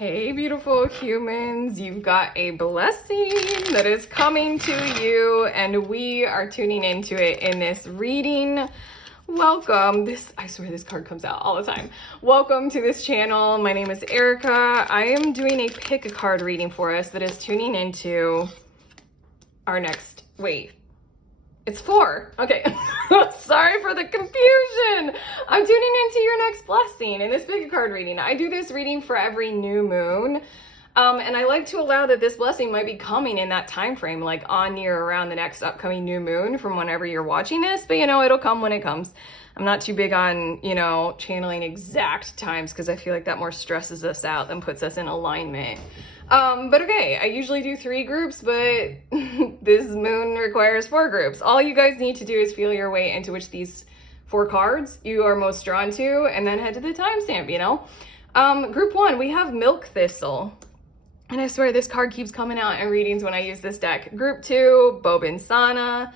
Hey, beautiful humans, you've got a blessing that is coming to you, and we are tuning into it in this reading. Welcome. I swear this card comes out all the time. Welcome to this channel. My name is Erica. I am doing a pick a card reading for us that is tuning into our next, it's 4. Okay. Sorry for the confusion. I'm tuning into your next blessing in this pick a card reading. I do this reading for every new moon. And I like to allow that this blessing might be coming in that time frame, like on, near, around the next upcoming new moon from whenever you're watching this. But it'll come when it comes. I'm not too big on, channeling exact times because I feel like that more stresses us out than puts us in alignment. But okay, I usually do 3 groups, but this moon requires 4 groups. All you guys need to do is feel your way into which these 4 cards you are most drawn to, and then head to the timestamp, Group 1, we have Milk Thistle. And I swear this card keeps coming out in readings when I use this deck. Group 2, Bobinsana.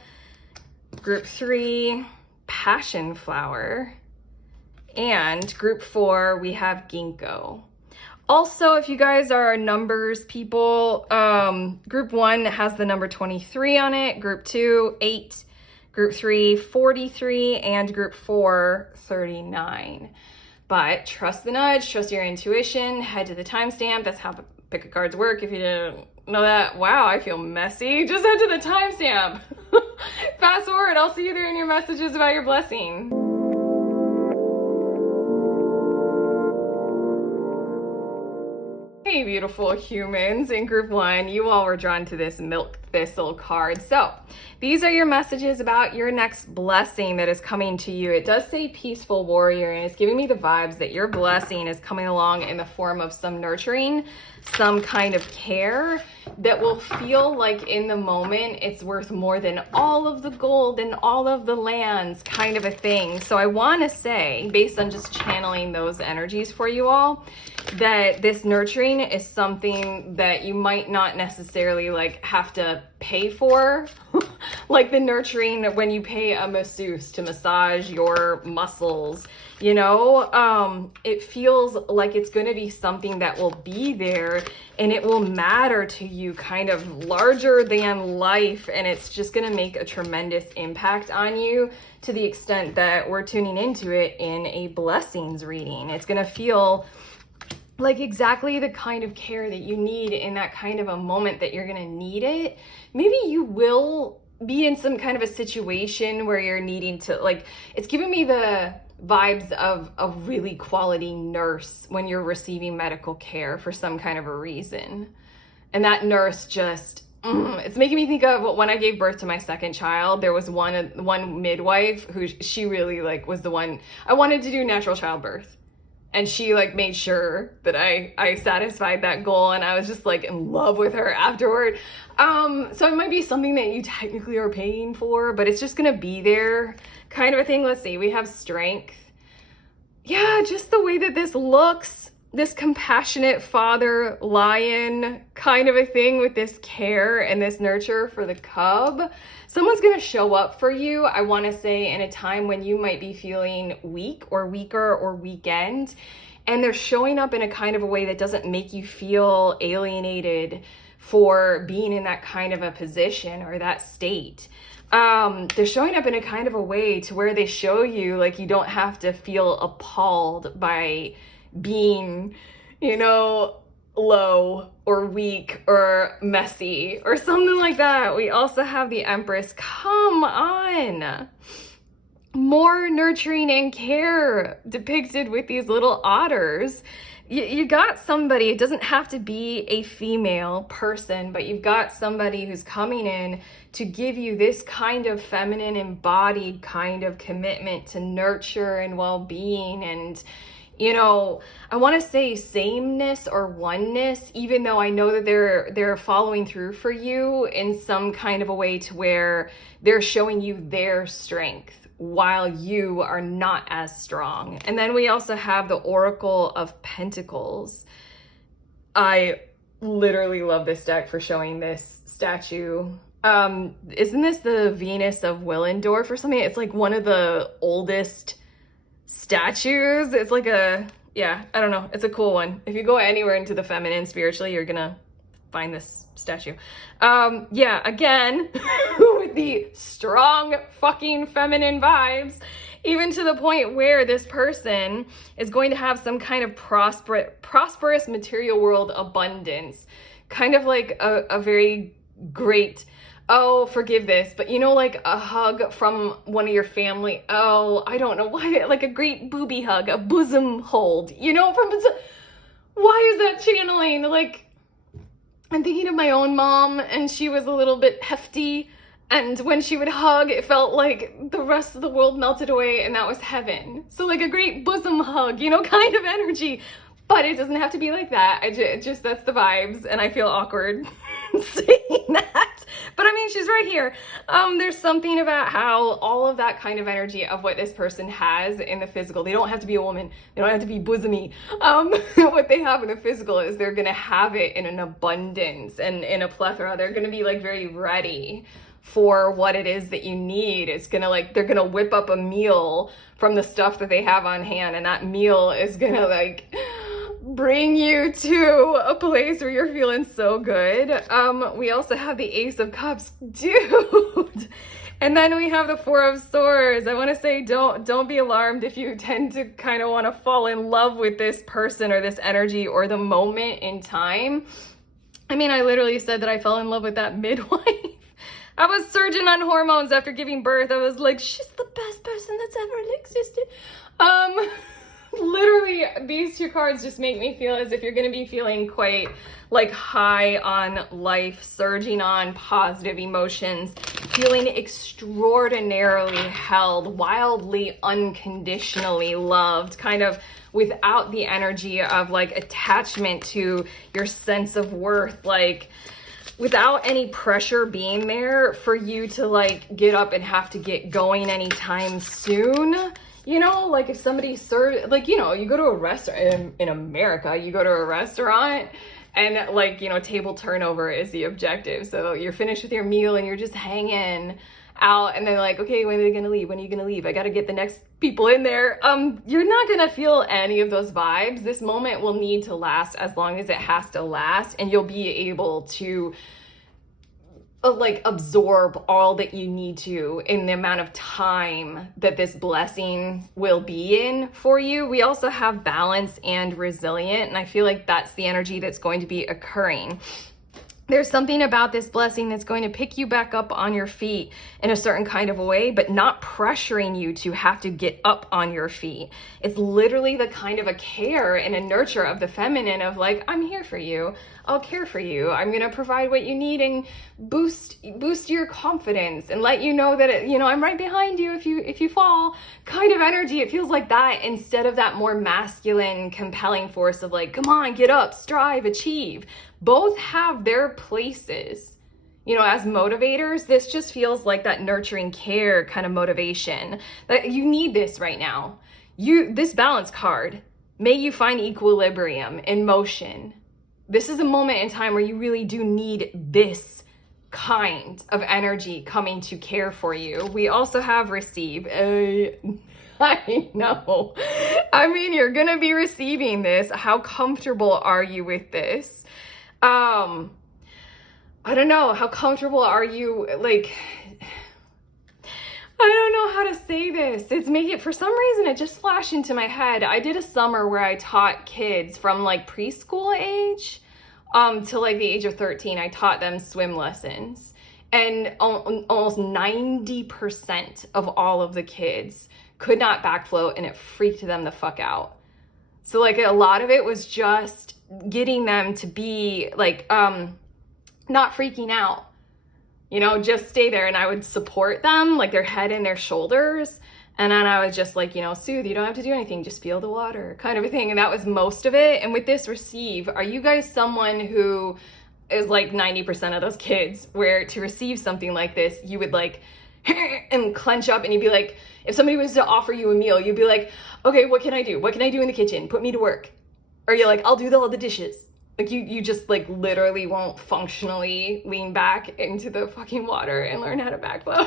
Group 3, Passionflower. And group 4, we have Ginkgo. Also, if you guys are numbers people, group 1 has the number 23 on it, group 2, 8, group 3, 43, and group 4, 39. But trust the nudge, trust your intuition, head to the timestamp. That's how pick a cards work. If you didn't know that, wow, I feel messy. Just head to the timestamp. Fast forward, I'll see you there in your messages about your blessing. Hey, beautiful humans. In group 1, you all were drawn to this Milk Thistle card. So these are your messages about your next blessing that is coming to you. It does say peaceful warrior, and it's giving me the vibes that your blessing is coming along in the form of some nurturing, some kind of care that will feel like in the moment it's worth more than all of the gold and all of the lands, kind of a thing. So I want to say, based on just channeling those energies for you all, that this nurturing is something that you might not necessarily have to pay for. Like the nurturing when you pay a masseuse to massage your muscles, it feels like it's going to be something that will be there and it will matter to you, kind of larger than life, and it's just going to make a tremendous impact on you to the extent that we're tuning into it in a blessings reading. It's going to feel like exactly the kind of care that you need in that kind of a moment that you're going to need it. Maybe you will be in some kind of a situation where you're needing to, it's giving me the vibes of a really quality nurse when you're receiving medical care for some kind of a reason. And that nurse just, it's making me think of when I gave birth to my second child. There was one midwife who she really was the one. I wanted to do natural childbirth. And she made sure that I satisfied that goal, and I was just in love with her afterward. So it might be something that you technically are paying for, but it's just gonna be there, kind of a thing. Let's see, we have strength. Yeah, just the way that this looks, this compassionate father lion kind of a thing with this care and this nurture for the cub. Someone's gonna show up for you, I wanna say, in a time when you might be feeling weak or weaker or weakened, and they're showing up in a kind of a way that doesn't make you feel alienated for being in that kind of a position or that state. They're showing up in a kind of a way to where they show you you don't have to feel appalled by being, low or weak or messy or something like that. We also have the Empress. Come on. More nurturing and care depicted with these little otters. You got somebody, it doesn't have to be a female person, but you've got somebody who's coming in to give you this kind of feminine embodied kind of commitment to nurture and well-being. And I want to say sameness or oneness, even though I know that they're following through for you in some kind of a way to where they're showing you their strength while you are not as strong. And then we also have the Oracle of Pentacles. I literally love this deck for showing this statue. Isn't this the Venus of Willendorf or something? It's one of the oldest statues. It's Yeah, I don't know. It's a cool one. If you go anywhere into the feminine spiritually, you're gonna find this statue. Yeah, again, with the strong fucking feminine vibes, even to the point where this person is going to have some kind of prosperous material world abundance. Kind of like a very great, oh, forgive this, but you know, like a hug from one of your family. Oh, I don't know why, like a great booby hug, a bosom hold, you know, why is that channeling? Like, I'm thinking of my own mom, and she was a little bit hefty, and when she would hug, it felt like the rest of the world melted away, and that was heaven. So like a great bosom hug, you know, kind of energy. But it doesn't have to be like that. Just that's the vibes, and I feel awkward saying that. But I mean, she's right here. There's something about how all of that kind of energy of what this person has in the physical, they don't have to be a woman, they don't have to be bosomy. What they have in the physical is they're gonna have it in an abundance and in a plethora. They're gonna be like very ready for what it is that you need. It's gonna like, they're gonna whip up a meal from the stuff that they have on hand, and that meal is gonna like bring you to a place where you're feeling so good. We also have the Ace of Cups, dude. And then we have the Four of Swords. I want to say, don't be alarmed if you tend to kind of want to fall in love with this person or this energy or the moment in time. I mean, I literally said that I fell in love with that midwife. I was surging on hormones after giving birth. I was like, she's the best person that's ever existed. Literally, these two cards just make me feel as if you're going to be feeling quite like high on life, surging on positive emotions, feeling extraordinarily held, wildly unconditionally loved, kind of without the energy of like attachment to your sense of worth, like without any pressure being there for you to like get up and have to get going anytime soon. You know, like if somebody serves, like, you know, you go to a restaurant in America, you go to a restaurant and like, you know, table turnover is the objective. So you're finished with your meal and you're just hanging out, and they're like, okay, when are they gonna leave? When are you gonna leave? I gotta get the next people in there. You're not gonna feel any of those vibes. This moment will need to last as long as it has to last, and you'll be able to like absorb all that you need to in the amount of time that this blessing will be in for you. We also have balance and resilient, and I feel like that's the energy that's going to be occurring. There's something about this blessing that's going to pick you back up on your feet in a certain kind of a way, but not pressuring you to have to get up on your feet. It's literally the kind of a care and a nurture of the feminine of like, I'm here for you. I'll care for you. I'm going to provide what you need and boost your confidence and let you know that, you know, I'm right behind you if you fall kind of energy. It feels like that instead of that more masculine, compelling force of like, come on, get up, strive, achieve. Both have their places. You know, as motivators, this just feels like that nurturing care kind of motivation that you need this right now. This balance card, may you find equilibrium in motion. This is a moment in time where you really do need this kind of energy coming to care for you. We also have receive. I know. I mean, you're going to be receiving this. How comfortable are you with this? I don't know. How comfortable are you? Like, I don't know how to say this. It's making it, for some reason, it just flashed into my head. I did a summer where I taught kids from like preschool age till like the age of 13. I taught them swim lessons, and almost 90% of all of the kids could not back float, and it freaked them the fuck out. So like a lot of it was just getting them to be like, not freaking out, you know, just stay there. And I would support them, like their head and their shoulders. And then I was just like, you know, soothe, you don't have to do anything, just feel the water kind of a thing. And that was most of it. And with this receive, are you guys someone who is like 90% of those kids where to receive something like this, you would like and clench up and you'd be like, if somebody was to offer you a meal, you'd be like, okay, what can I do? What can I do in the kitchen? Put me to work. Or you're like, I'll do all the dishes. Like you just like literally won't functionally lean back into the fucking water and learn how to backflow.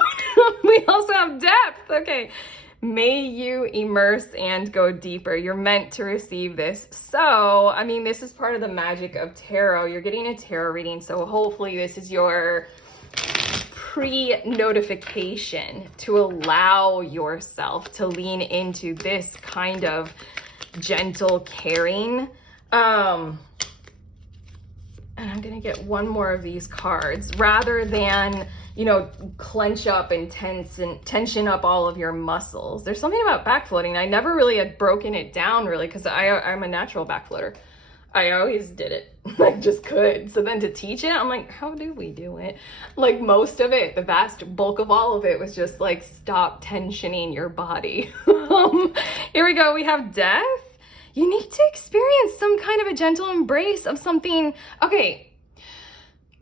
We also have depth. Okay. May you immerse and go deeper. You're meant to receive this. So, I mean, this is part of the magic of tarot. You're getting a tarot reading, so hopefully this is your pre-notification to allow yourself to lean into this kind of gentle caring. And I'm gonna get one more of these cards rather than, you know, clench up and tension up all of your muscles. There's something about backfloating. I never really had broken it down really because I'm a natural backfloater. I always did it. I just could. So then to teach it, I'm like, how do we do it? Like most of it, the vast bulk of all of it was just like, stop tensioning your body. Here we go. We have death. You need to experience some kind of a gentle embrace of something. Okay.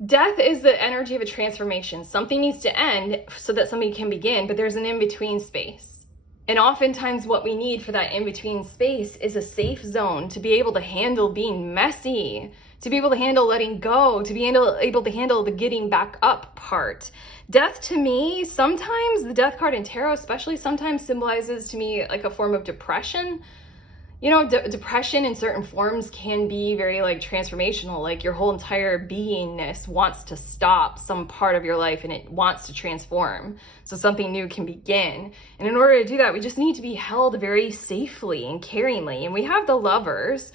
Death is the energy of a transformation. Something needs to end so that something can begin, but there's an in-between space. And oftentimes what we need for that in-between space is a safe zone to be able to handle being messy, to be able to handle letting go, to be able to handle the getting back up part. Death to me, sometimes the death card in tarot especially sometimes symbolizes to me like a form of depression. You know, depression in certain forms can be very like transformational, like your whole entire beingness wants to stop some part of your life and it wants to transform so something new can begin. And in order to do that, we just need to be held very safely and caringly. And we have the Lovers.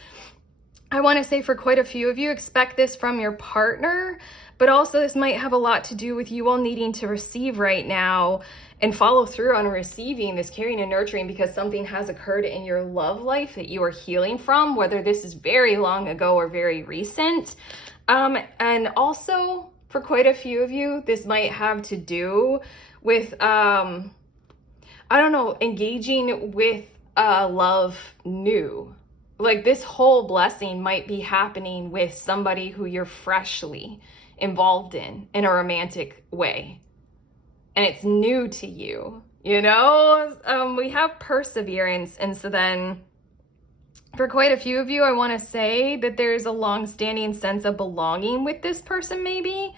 I want to say for quite a few of you, expect this from your partner, but also this might have a lot to do with you all needing to receive right now and follow through on receiving this caring and nurturing because something has occurred in your love life that you are healing from, whether this is very long ago or very recent. And also for quite a few of you, this might have to do with, I don't know, engaging with love new. Like this whole blessing might be happening with somebody who you're freshly involved in a romantic way. And it's new to you, you know? We have perseverance. And so then for quite a few of you, I want to say that there's a long-standing sense of belonging with this person maybe,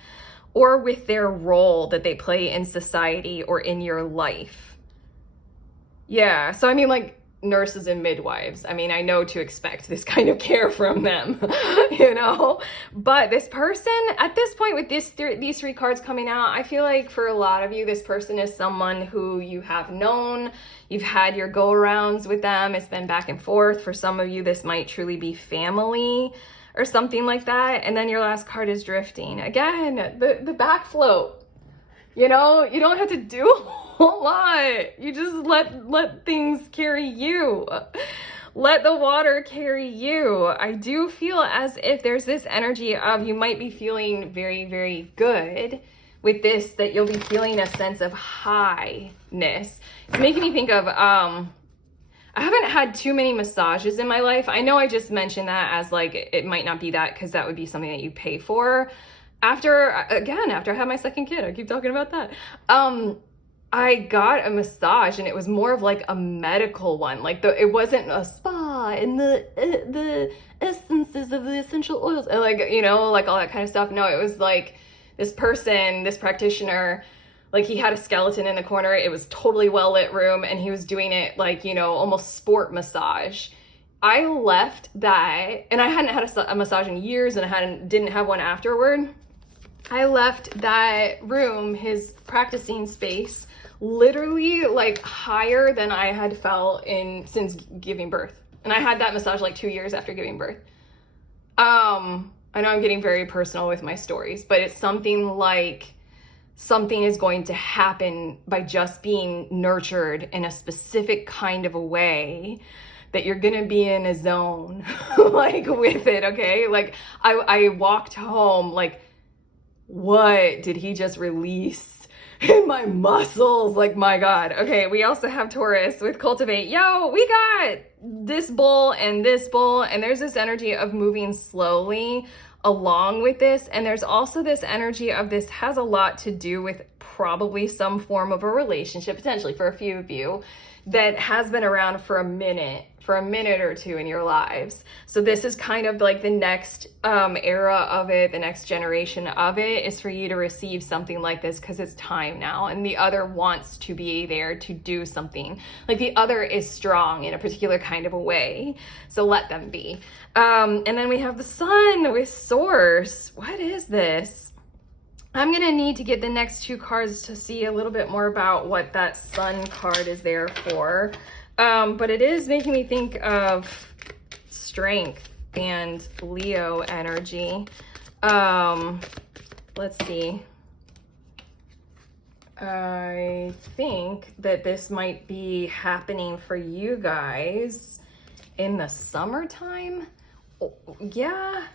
or with their role that they play in society or in your life. Yeah, so I mean like nurses and midwives. I mean, I know to expect this kind of care from them, you know, but this person at this point with these three cards coming out, I feel like for a lot of you, this person is someone who you have known, you've had your go arounds with them. It's been back and forth. For some of you, this might truly be family or something like that. And then your last card is drifting. Again, the back float, you know, you don't have to do a whole lot. You just let things carry you. Let the water carry you. I do feel as if there's this energy of you might be feeling very, very good with this, that you'll be feeling a sense of highness. It's making me think of, I haven't had too many massages in my life. I know I just mentioned that as like, it might not be that because that would be something that you pay for. After I had my second kid, I keep talking about that. I got a massage and it was more of like a medical one. Like it wasn't a spa and the essences of the essential oils and like, you know, like all that kind of stuff. No, it was like this person, this practitioner, like he had a skeleton in the corner. It was totally well lit room and he was doing it like, you know, almost sport massage. I left that and I hadn't had a massage in years and didn't have one afterward. I left that room, his practicing space, literally like higher than I had felt since giving birth. And I had that massage like 2 years after giving birth. I know I'm getting very personal with my stories, but it's something like something is going to happen by just being nurtured in a specific kind of a way that you're gonna be in a zone like with it, okay? Like I walked home like, what did he just release in my muscles? Like, my God. Okay, we also have Taurus with Cultivate. Yo, we got this bull, and there's this energy of moving slowly along with this. And there's also this energy of this has a lot to do with probably some form of a relationship, potentially for a few of you, that has been around for a minute or two in your lives. So this is kind of like the next era of it, the next generation of it is for you to receive something like this, because it's time now, and the other wants to be there to do something. Like the other is strong in a particular kind of a way, so let them be. And then we have the sun with Source. What is this? I'm gonna need to get the next two cards to see a little bit more about what that sun card is there for. But it is making me think of strength and Leo energy. Let's see. I think that this might be happening for you guys in the summertime. Oh, yeah.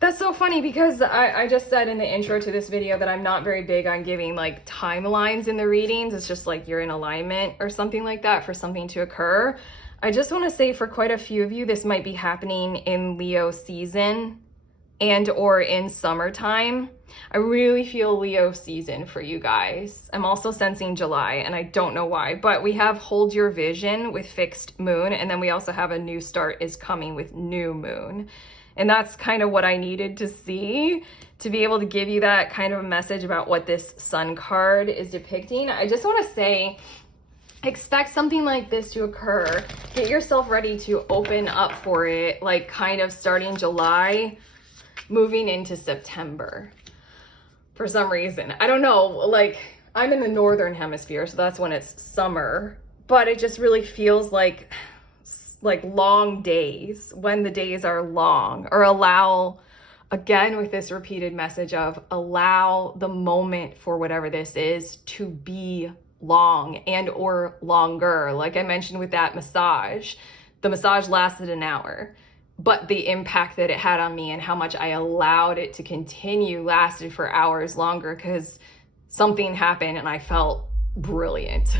That's so funny, because I just said in the intro to this video that I'm not very big on giving like timelines in the readings. It's just like you're in alignment or something like that for something to occur. I just want to say for quite a few of you, this might be happening in Leo season and or in summertime. I really feel Leo season for you guys. I'm also sensing July, and I don't know why, but we have Hold Your Vision with fixed moon, and then we also have a new start is coming with new moon. And that's kind of what I needed to see to be able to give you that kind of a message about what this sun card is depicting. I just want to say, expect something like this to occur. Get yourself ready to open up for it, like kind of starting July, moving into September. For some reason, I don't know, like I'm in the northern hemisphere, so that's when it's summer, but it just really feels like long days, when the days are long, or allow, again with this repeated message of allow the moment for whatever this is to be long and or longer. Like I mentioned with that massage, the massage lasted an hour, but the impact that it had on me and how much I allowed it to continue lasted for hours longer, because something happened and I felt brilliant.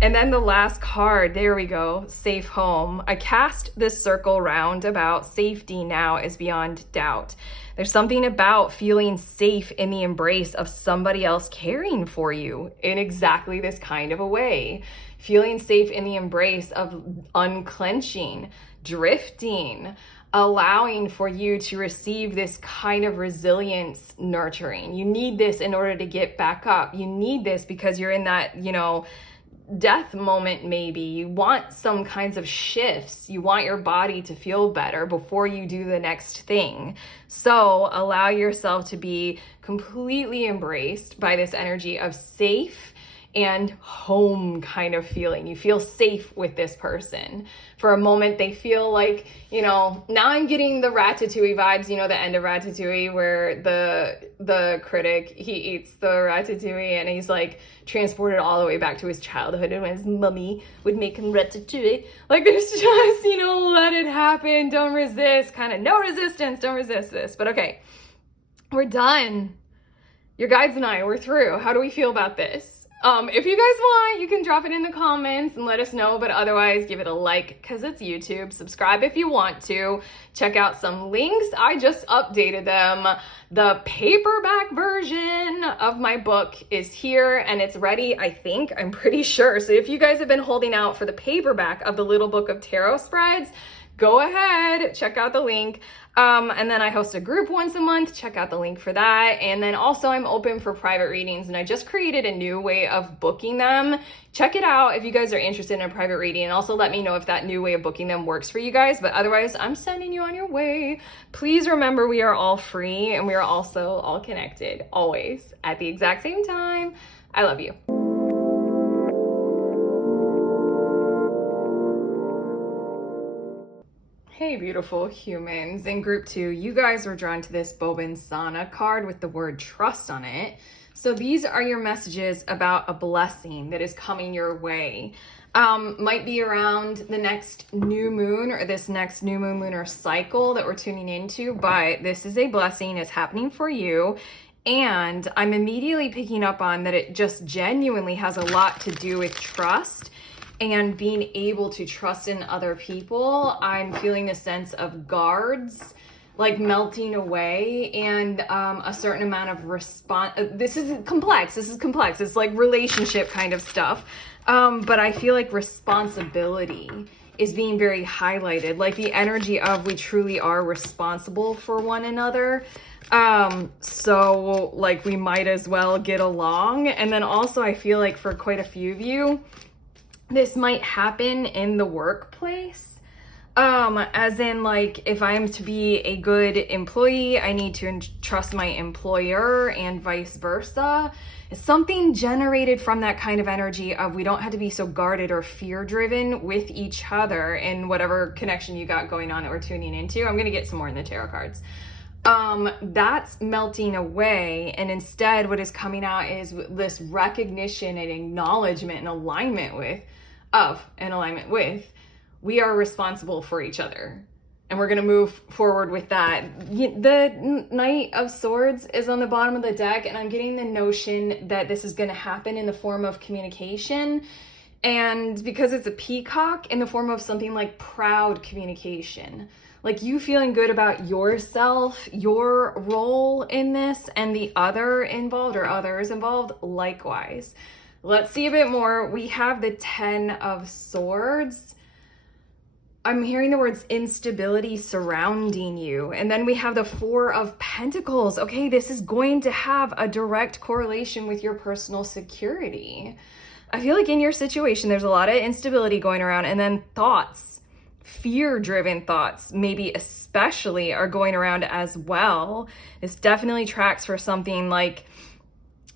And then the last card, there we go, Safe Home. I cast this circle round about safety now is beyond doubt. There's something about feeling safe in the embrace of somebody else caring for you in exactly this kind of a way. Feeling safe in the embrace of unclenching, drifting, allowing for you to receive this kind of resilience nurturing. You need this in order to get back up. You need this because you're in that, death moment maybe. You want some kinds of shifts. You want your body to feel better before you do the next thing. So allow yourself to be completely embraced by this energy of safe and home kind of feeling. You feel safe with this person. For a moment, they feel like, now I'm getting the Ratatouille vibes, the end of Ratatouille where the critic, he eats the Ratatouille and he's like transported all the way back to his childhood and when his mummy would make him Ratatouille. Like there's just, let it happen. Don't resist, kind of no resistance. Don't resist this. But okay, we're done. Your guides and I, we're through. How do we feel about this? If you guys want, you can drop it in the comments and let us know, but otherwise give it a like because it's YouTube. Subscribe if you want to. Check out some links. I just updated them. The paperback version of my book is here and it's ready, I think. I'm pretty sure. So if you guys have been holding out for the paperback of the Little Book of Tarot Spreads, go ahead, check out the link. And then I host a group once a month. Check out the link for that. And then also I'm open for private readings and I just created a new way of booking them. Check it out if you guys are interested in a private reading, and also let me know if that new way of booking them works for you guys. But otherwise, I'm sending you on your way. Please remember we are all free and we are also all connected always at the exact same time. I love you. Hey beautiful humans. In group 2, you guys were drawn to this Bobinsana card with the word trust on it. So these are your messages about a blessing that is coming your way. Might be around the next new moon or this next new moon lunar cycle that we're tuning into, but this is a blessing. It's happening for you. And I'm immediately picking up on that it just genuinely has a lot to do with trust and being able to trust in other people. I'm feeling a sense of guards, like melting away, and a certain amount of response. This is complex. It's like relationship kind of stuff. But I feel like responsibility is being very highlighted, like the energy of we truly are responsible for one another. So like we might as well get along. And then also I feel like for quite a few of you, this might happen in the workplace. As in, like, if I'm to be a good employee, I need to trust my employer, and vice versa. It's something generated from that kind of energy of we don't have to be so guarded or fear driven with each other in whatever connection you got going on that we're tuning into. I'm going to get some more in the tarot cards. That's melting away, and instead what is coming out is this recognition and acknowledgement and alignment with we are responsible for each other, and we're going to move forward with that. The Knight of Swords is on the bottom of the deck, and I'm getting the notion that this is going to happen in the form of communication, and because it's a peacock, in the form of something like proud communication, like you feeling good about yourself, your role in this, and the other involved or others involved likewise. Let's see a bit more. We have the Ten of Swords. I'm hearing the words instability surrounding you. And then we have the Four of Pentacles. Okay, this is going to have a direct correlation with your personal security. I feel like in your situation, there's a lot of instability going around, and then thoughts, fear-driven thoughts, maybe especially, are going around as well. This definitely tracks for something like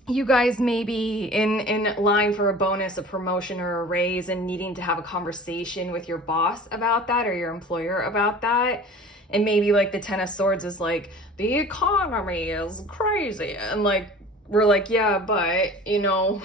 you guys may be in line for a bonus, a promotion, or a raise, and needing to have a conversation with your boss about that or your employer about that. And maybe like the Ten of Swords is like, the economy is crazy. And like, we're like, yeah, but you know,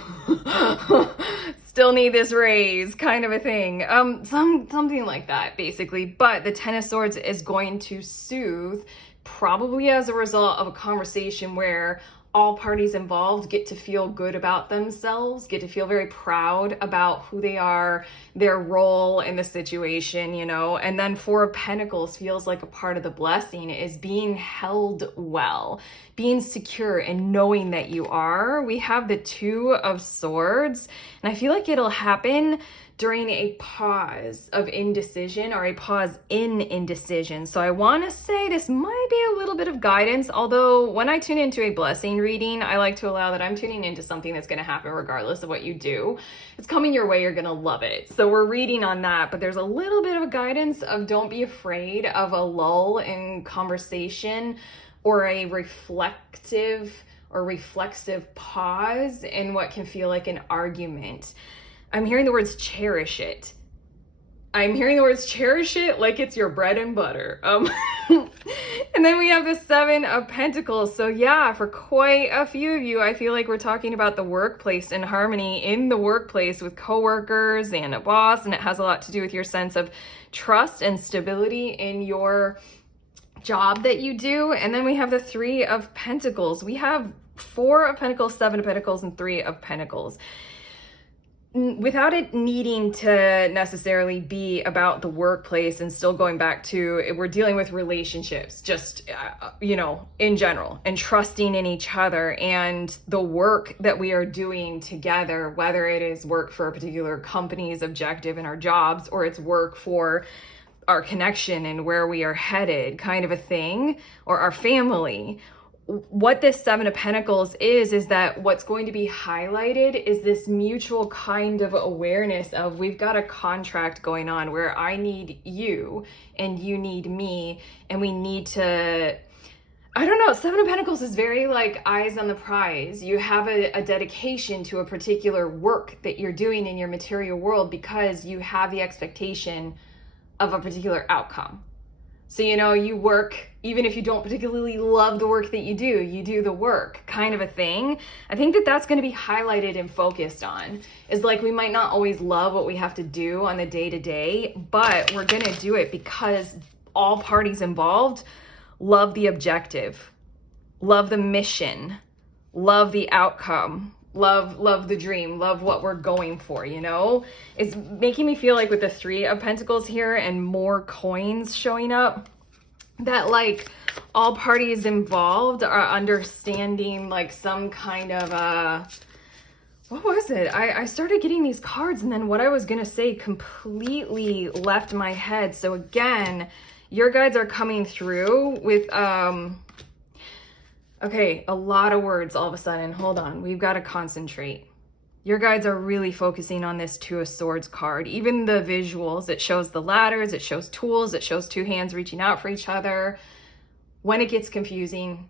still need this raise kind of a thing. Something like that basically. But the Ten of Swords is going to soothe, probably as a result of a conversation where all parties involved get to feel good about themselves, get to feel very proud about who they are, their role in the situation, you know. And then Four of Pentacles feels like a part of the blessing is being held well, being secure and knowing that you are. We have the Two of Swords, and I feel like it'll happen during a pause of indecision or a pause in indecision. So I want to say this might be a little bit of guidance, although when I tune into a blessing reading, I like to allow that I'm tuning into something that's going to happen regardless of what you do. It's coming your way, you're going to love it. So we're reading on that, but there's a little bit of a guidance of don't be afraid of a lull in conversation or a reflective or reflexive pause in what can feel like an argument. I'm hearing the words cherish it. I'm hearing the words cherish it like it's your bread and butter. And then we have the Seven of Pentacles. So yeah, for quite a few of you, I feel like we're talking about the workplace and harmony in the workplace with coworkers and a boss. And it has a lot to do with your sense of trust and stability in your job that you do. And then we have the Three of Pentacles. We have Four of Pentacles, Seven of Pentacles, and Three of Pentacles. Without it needing to necessarily be about the workplace, and still going back to, we're dealing with relationships, just, you know, in general, and trusting in each other and the work that we are doing together, whether it is work for a particular company's objective in our jobs, or it's work for our connection and where we are headed kind of a thing, or our family. What this Seven of Pentacles is that what's going to be highlighted is this mutual kind of awareness of we've got a contract going on where I need you and you need me, and we need to, I don't know, Seven of Pentacles is very like eyes on the prize. You have a dedication to a particular work that you're doing in your material world because you have the expectation of a particular outcome. So, you know, you work, even if you don't particularly love the work that you do the work kind of a thing. I think that that's going to be highlighted and focused on. Is like, we might not always love what we have to do on the day-to-day, but we're going to do it because all parties involved love the objective, love the mission, love the outcome, love the dream, love what we're going for, you know? It's making me feel like with the Three of Pentacles here and more coins showing up, that like all parties involved are understanding like some kind of what was it? I started getting these cards and then what I was gonna say completely left my head. So again, your guides are coming through with okay, a lot of words all of a sudden. Hold on, we've got to concentrate. Your guides are really focusing on this Two of Swords card. Even the visuals, it shows the ladders, it shows tools, it shows two hands reaching out for each other. When it gets confusing,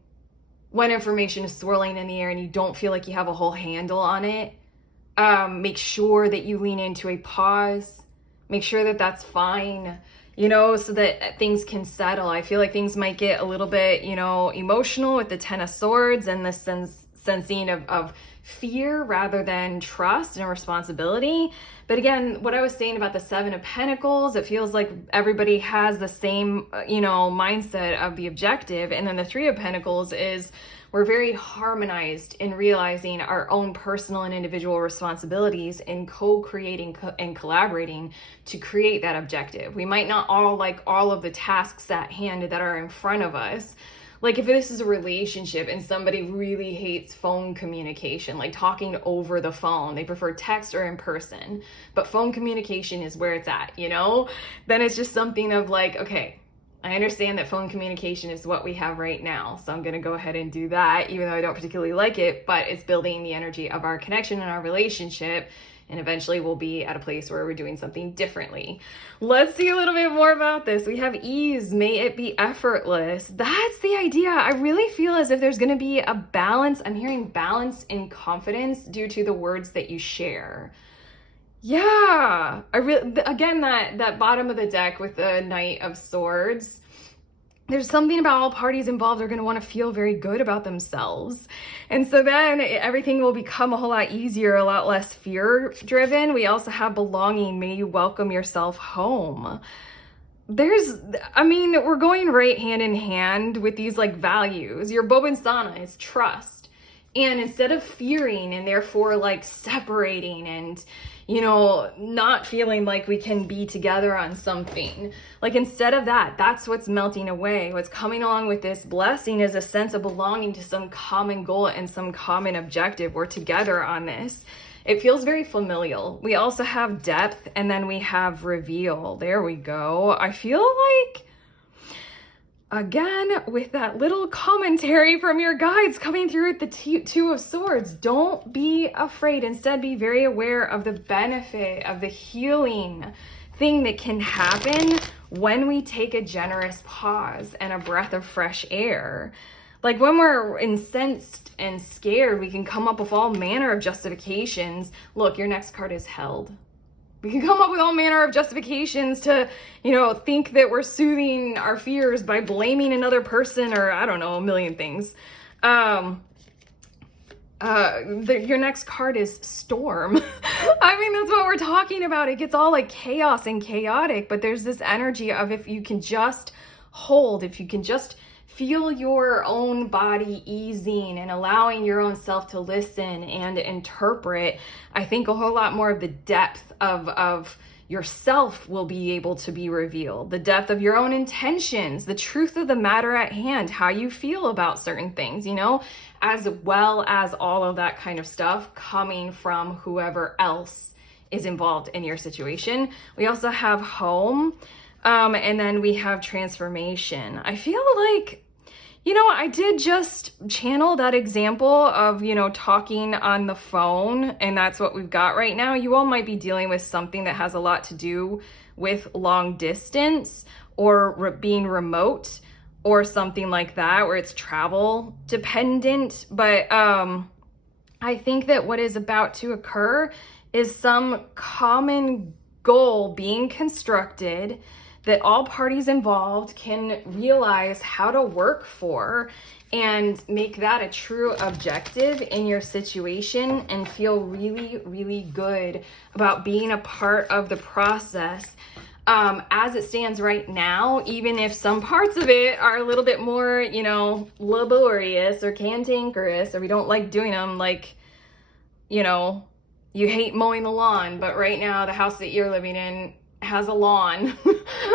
when information is swirling in the air and you don't feel like you have a whole handle on it, make sure that you lean into a pause. Make sure that that's fine, you know, so that things can settle. I feel like things might get a little bit, you know, emotional with the Ten of Swords and the sensing of fear rather than trust and responsibility. But again, what I was saying about the Seven of Pentacles, it feels like everybody has the same, you know, mindset of the objective. And then the Three of Pentacles is we're very harmonized in realizing our own personal and individual responsibilities in co-creating and collaborating to create that objective. We might not all like all of the tasks at hand that are in front of us. Like if this is a relationship and somebody really hates phone communication, like talking over the phone, they prefer text or in person, but phone communication is where it's at, you know, then it's just something of like, okay, I understand that phone communication is what we have right now. So I'm going to go ahead and do that, even though I don't particularly like it, but it's building the energy of our connection and our relationship. And eventually we'll be at a place where we're doing something differently. Let's see a little bit more about this. We have ease. May it be effortless. That's the idea. I really feel as if there's going to be a balance. I'm hearing balance in confidence due to the words that you share. Yeah, again, that bottom of the deck with the Knight of Swords, there's something about all parties involved are going to want to feel very good about themselves. And so then everything will become a whole lot easier, a lot less fear driven. We also have belonging. May you welcome yourself home. We're going right hand in hand with these like values. Your Bobinsana is trust. And instead of fearing and therefore like separating and, you know, not feeling like we can be together on something, like instead of that, that's what's melting away. What's coming along with this blessing is a sense of belonging to some common goal and some common objective. We're together on this. It feels very familial. We also have depth and then we have reveal. There we go. I feel like, again, with that little commentary from your guides coming through with the Two of Swords, don't be afraid. Instead, be very aware of the benefit of the healing thing that can happen when we take a generous pause and a breath of fresh air. Like when we're incensed and scared, we can come up with all manner of justifications. Look, your next card is held. We can come up with all manner of justifications to, you know, think that we're soothing our fears by blaming another person or, I don't know, a million things. Your next card is storm. I mean, that's what we're talking about. It gets all like chaos and chaotic, but there's this energy of if you can just hold, if you can just feel your own body easing and allowing your own self to listen and interpret, I think a whole lot more of the depth of yourself will be able to be revealed. The depth of your own intentions, the truth of the matter at hand, how you feel about certain things, you know, as well as all of that kind of stuff coming from whoever else is involved in your situation. We also have home. And then we have transformation. I feel like, you know, I did just channel that example of, you know, talking on the phone, and that's what we've got right now. You all might be dealing with something that has a lot to do with long distance or being remote or something like that, where it's travel dependent. But I think that what is about to occur is some common goal being constructed that all parties involved can realize how to work for and make that a true objective in your situation and feel really, really good about being a part of the process as it stands right now, even if some parts of it are a little bit more, you know, laborious or cantankerous, or we don't like doing them, like, you know, you hate mowing the lawn, but right now the house that you're living in has a lawn.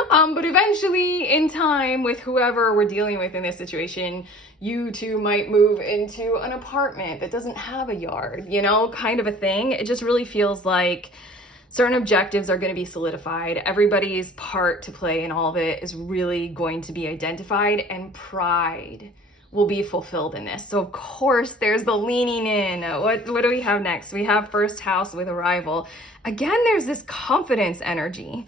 But eventually, in time, with whoever we're dealing with in this situation, you two might move into an apartment that doesn't have a yard, you know, kind of a thing. It just really feels like certain objectives are going to be solidified. Everybody's part to play in all of it is really going to be identified, and pride will be fulfilled in this. So of course there's the leaning in. What do we have next? We have first house with arrival. Again, there's this confidence energy.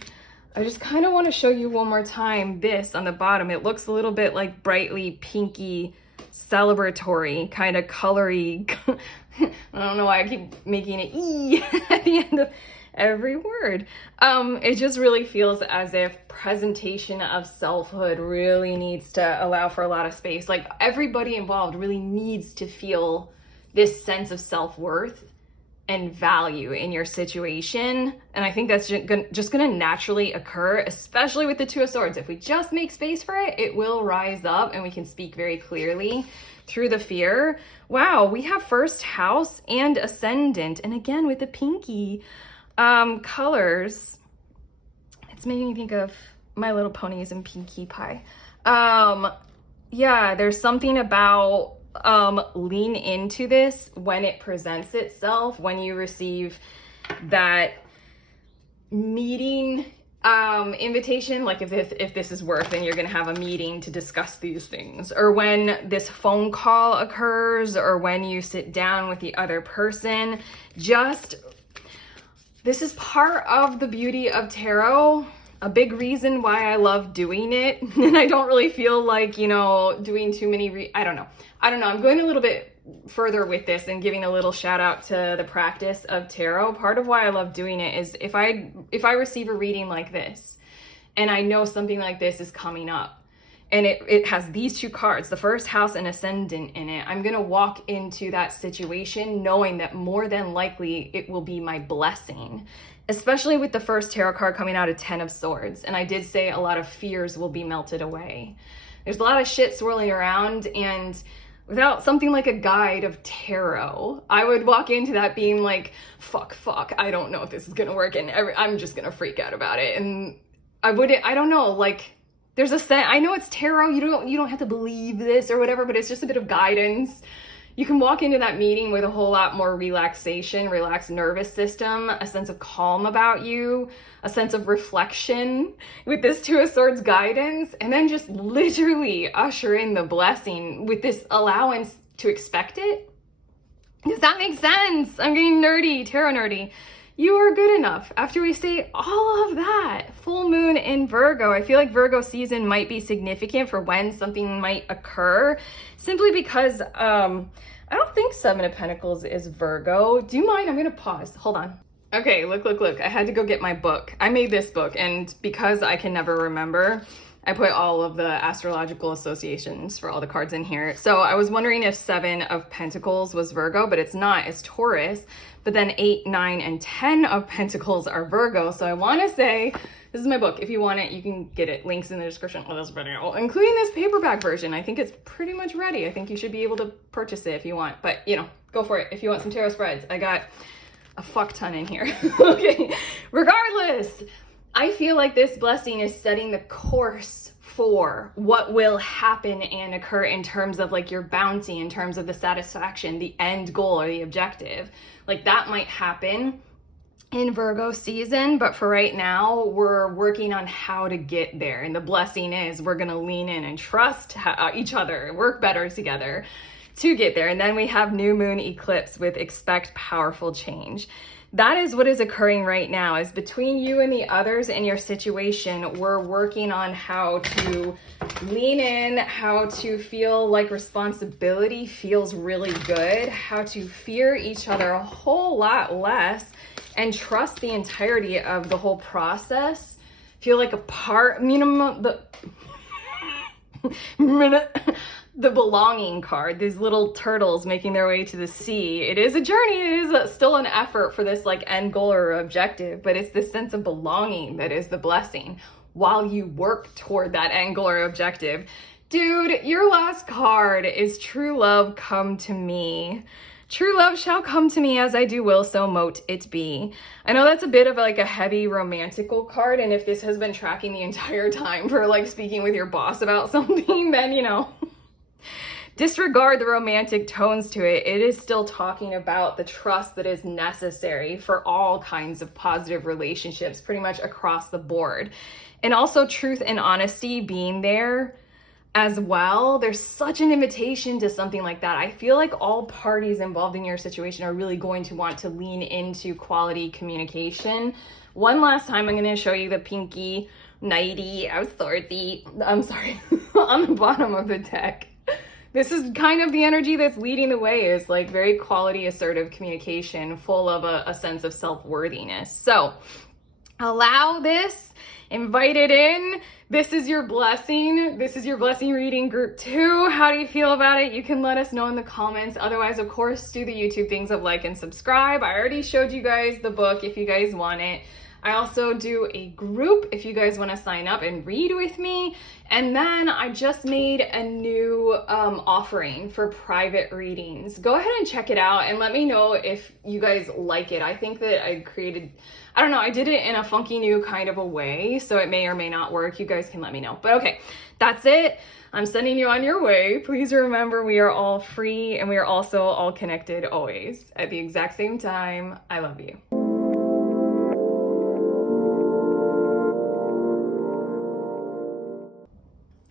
I just kind of want to show you one more time this on the bottom. It looks a little bit like brightly pinky, celebratory, kind of colory. I don't know why I keep making it E at the end of every word. It just really feels as if presentation of selfhood really needs to allow for a lot of space. Like everybody involved really needs to feel this sense of self-worth and value in your situation. And I think that's just gonna naturally occur, especially with the Two of Swords. If we just make space for it, it will rise up and we can speak very clearly through the fear. Wow, we have first house and ascendant. And again, with the pinky colors, it's making me think of My Little Ponies and Pinkie Pie. Yeah, there's something about lean into this when it presents itself, when you receive that meeting invitation, like if this is work, then you're gonna have a meeting to discuss these things, or when this phone call occurs, or when you sit down with the other person. Just, this is part of the beauty of tarot. A big reason why I love doing it, and I don't really feel like, you know, doing too many, I don't know. I'm going a little bit further with this and giving a little shout out to the practice of tarot. Part of why I love doing it is if I receive a reading like this, and I know something like this is coming up, and it has these two cards, the first house and ascendant in it, I'm gonna walk into that situation knowing that more than likely it will be my blessing. Especially with the first tarot card coming out of 10 of Swords. And I did say a lot of fears will be melted away. There's a lot of shit swirling around, and without something like a guide of tarot, I would walk into that being like, fuck, I don't know if this is gonna work, and I'm just gonna freak out about it. And I don't know, like, there's a sense, I know it's tarot, you don't have to believe this or whatever, but it's just a bit of guidance. You can walk into that meeting with a whole lot more relaxation, relaxed nervous system, a sense of calm about you, a sense of reflection with this Two of Swords guidance, and then just literally usher in the blessing with this allowance to expect it. Does that make sense? I'm getting nerdy, tarot nerdy. You are good enough. After we say all of that, full moon in Virgo, I feel like Virgo season might be significant for when something might occur, simply because I don't think Seven of Pentacles is Virgo. Do you mind? I'm gonna pause. Hold on. Okay, look. I had to go get my book. I made this book, and because I can never remember, I put all of the astrological associations for all the cards in here. So I was wondering if Seven of Pentacles was Virgo, but it's not, it's Taurus. But then 8, 9, and 10 of Pentacles are Virgo. So I wanna say, this is my book. If you want it, you can get it. Links in the description of this video, including this paperback version. I think it's pretty much ready. I think you should be able to purchase it if you want, but you know, go for it. If you want some tarot spreads, I got a fuck ton in here. Okay, regardless, I feel like this blessing is setting the course for what will happen and occur in terms of like your bounty, in terms of the satisfaction, the end goal or the objective. Like that might happen in Virgo season, but for right now, we're working on how to get there. And the blessing is we're gonna lean in and trust each other, work better together to get there. And then we have new moon eclipse with expect powerful change. That is what is occurring right now, is between you and the others in your situation, we're working on how to lean in, how to feel like responsibility feels really good, how to fear each other a whole lot less, and trust the entirety of the whole process. Feel like a part, the belonging card, these little turtles making their way to the sea. It is a journey. It is still an effort for this like end goal or objective, but it's this sense of belonging that is the blessing while you work toward that end goal or objective. Dude, your last card is true love come to me. True love shall come to me, as I do will, so mote it be. I know that's a bit of like a heavy romantical card, and if this has been tracking the entire time for like speaking with your boss about something, then disregard the romantic tones to it. It is still talking about the trust that is necessary for all kinds of positive relationships, pretty much across the board. And also truth and honesty being there as well. There's such an invitation to something like that. I feel like all parties involved in your situation are really going to want to lean into quality communication. One last time, I'm going to show you the pinky, nighty, I'm sorry, on the bottom of the deck. This is kind of the energy that's leading the way, is like very quality, assertive communication, full of a sense of self-worthiness. So allow this, invite it in. This is your blessing. This is your blessing reading group 2. How do you feel about it? You can let us know in the comments. Otherwise, of course, do the YouTube things of like and subscribe. I already showed you guys the book if you guys want it. I also do a group if you guys want to sign up and read with me. And then I just made a new offering for private readings. Go ahead and check it out and let me know if you guys like it. I think that I did it in a funky new kind of a way, so it may or may not work. You guys can let me know. But okay, that's it. I'm sending you on your way. Please remember, we are all free and we are also all connected always at the exact same time. I love you.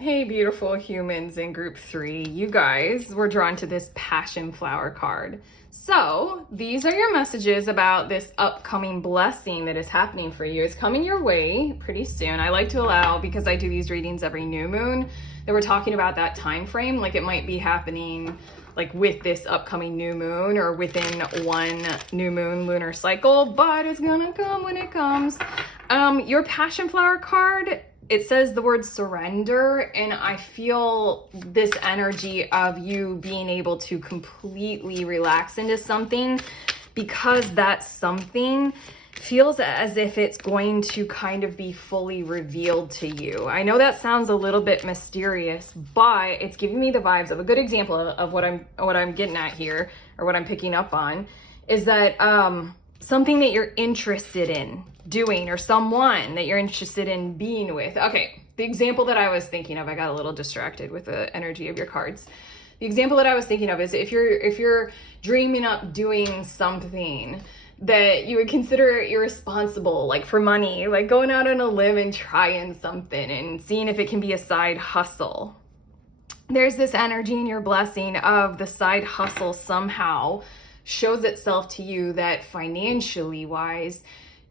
Hey, beautiful humans in group 3. You guys were drawn to this Passionflower card. So these are your messages about this upcoming blessing that is happening for you. It's coming your way pretty soon. I like to allow, because I do these readings every new moon, that we're talking about that time frame. Like it might be happening like with this upcoming new moon or within one new moon lunar cycle, but it's gonna come when it comes. Your Passionflower card, it says the word surrender, and I feel this energy of you being able to completely relax into something, because that something feels as if it's going to kind of be fully revealed to you. I know that sounds a little bit mysterious, but it's giving me the vibes of a good example of what I'm getting at here, or what I'm picking up on, is that something that you're interested in doing, or someone that you're interested in being with. Okay, the example that I was thinking of, I got a little distracted with the energy of your cards. The example that I was thinking of is if you're dreaming up doing something that you would consider irresponsible, like for money, like going out on a limb and trying something and seeing if it can be a side hustle. There's this energy in your blessing of the side hustle somehow shows itself to you that financially wise,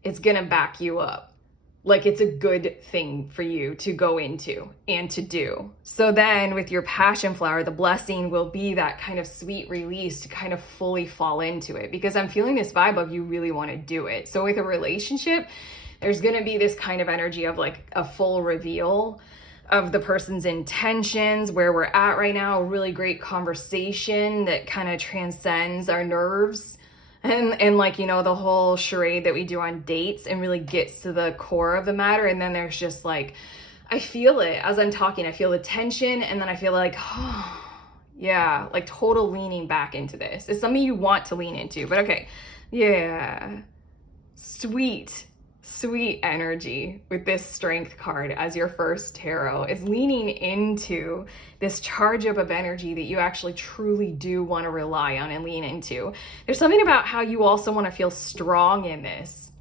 it's gonna back you up. Like it's a good thing for you to go into and to do. So then with your Passionflower, the blessing will be that kind of sweet release to kind of fully fall into it, because I'm feeling this vibe of you really want to do it. So with a relationship, there's gonna be this kind of energy of like a full reveal of the person's intentions, where we're at right now, a really great conversation that kind of transcends our nerves and like, the whole charade that we do on dates, and really gets to the core of the matter. And then there's just like, I feel it as I'm talking, I feel the tension, and then I feel like, oh, yeah, like total leaning back into this. It's something you want to lean into, but okay. Yeah, sweet energy with this Strength card as your first tarot is leaning into this charge up of energy that you actually truly do want to rely on and lean into. There's something about how you also want to feel strong in this.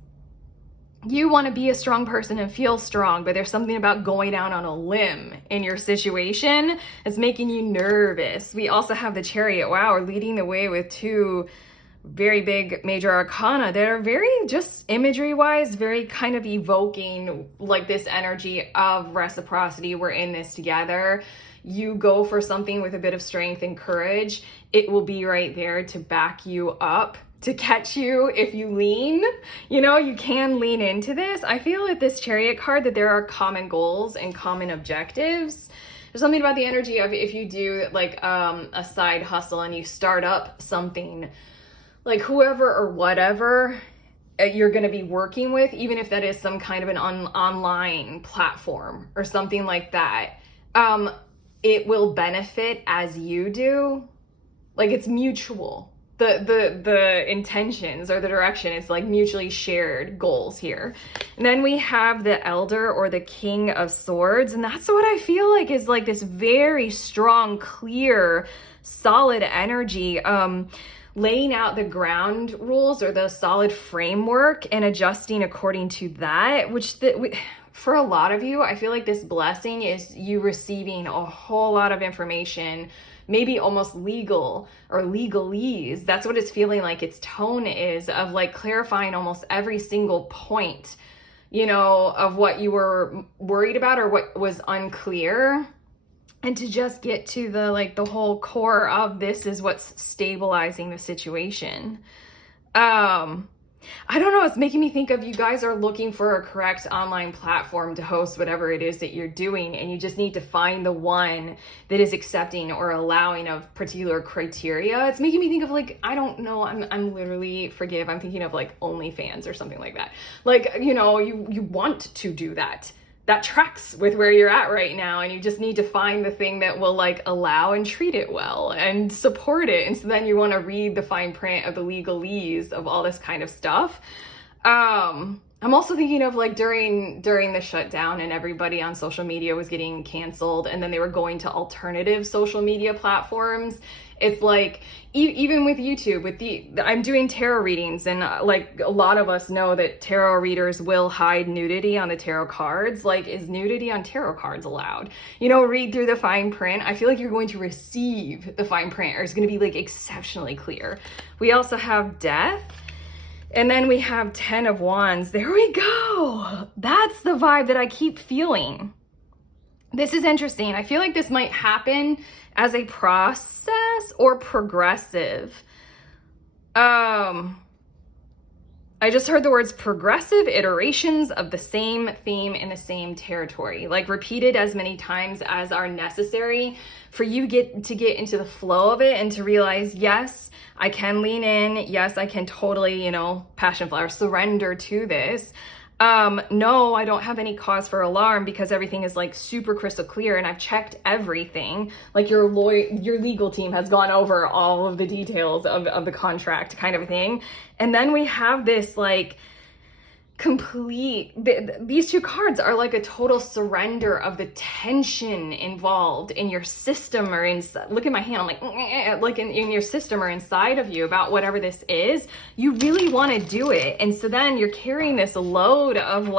You want to be a strong person and feel strong, but there's something about going out on a limb in your situation that's making you nervous. We also have the Chariot. Wow, we're leading the way with two very big major arcana that are very, just imagery wise, very kind of evoking like this energy of reciprocity. We're in this together. You go for something with a bit of strength and courage, it will be right there to back you up, to catch you if you lean. You can lean into this. I feel with this Chariot card that there are common goals and common objectives. There's something about the energy of if you do like a side hustle and you start up something, like whoever or whatever you're going to be working with, even if that is some kind of an online platform or something like that, it will benefit as you do. Like it's mutual. the intentions or the direction is like mutually shared goals here. And then we have the Elder or the King of Swords, and that's what I feel like is like this very strong, clear, solid energy, laying out the ground rules or the solid framework and adjusting according to that, for a lot of you, I feel like this blessing is you receiving a whole lot of information, maybe almost legal or legalese. That's what it's feeling like its tone is, of like clarifying almost every single point, of what you were worried about or what was unclear. And to just get to the whole core of this is what's stabilizing the situation. I don't know, it's making me think of, you guys are looking for a correct online platform to host whatever it is that you're doing, and you just need to find the one that is accepting or allowing of particular criteria. It's making me think of I don't know, I'm literally, I'm thinking of OnlyFans or something like that. You want to do that. That tracks with where you're at right now, and you just need to find the thing that will allow and treat it well and support it. And so then you want to read the fine print of the legalese of all this kind of stuff. I'm also thinking of during the shutdown and everybody on social media was getting canceled, and then they were going to alternative social media platforms. It's even with YouTube, I'm doing tarot readings, and a lot of us know that tarot readers will hide nudity on the tarot cards. Is nudity on tarot cards allowed? Read through the fine print. I feel like you're going to receive the fine print, or it's going to be exceptionally clear. We also have Death. And then we have 10 of Wands. There we go. That's the vibe that I keep feeling. This is interesting. I feel like this might happen as a process or progressive. I just heard the words progressive iterations of the same theme in the same territory, repeated as many times as are necessary for you to get into the flow of it and to realize, yes, I can lean in. Yes, I can totally, Passionflower, surrender to this. No, I don't have any cause for alarm because everything is super crystal clear, and I've checked everything. Your legal team has gone over all of the details of the contract, kind of a thing. And then we have this these two cards are a total surrender of the tension involved in your system, or look at my hand, I'm in your system or inside of you about whatever this is. You really want to do it, and so then you're carrying this load of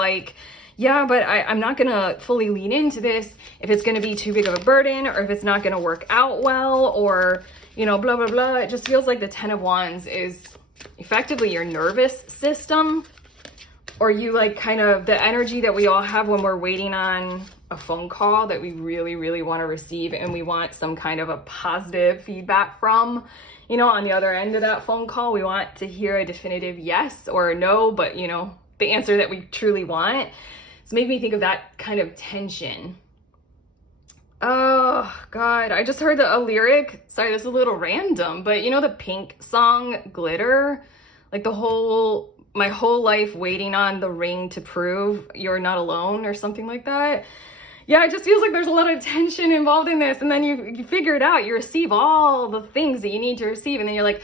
yeah, but I'm not gonna fully lean into this if it's gonna be too big of a burden, or if it's not gonna work out well, or blah blah blah. It just feels like the 10 of Wands is effectively your nervous system, or you kind of the energy that we all have when we're waiting on a phone call that we really, really want to receive, and we want some kind of a positive feedback from, on the other end of that phone call. We want to hear a definitive yes or no, but the answer that we truly want. It's made me think of that kind of tension. Oh God, I just heard a lyric. Sorry, this is a little random, but the Pink song Glitter, my whole life waiting on the ring to prove you're not alone, or something like that. Yeah, it just feels like there's a lot of tension involved in this, and then you figure it out, you receive all the things that you need to receive, and then you're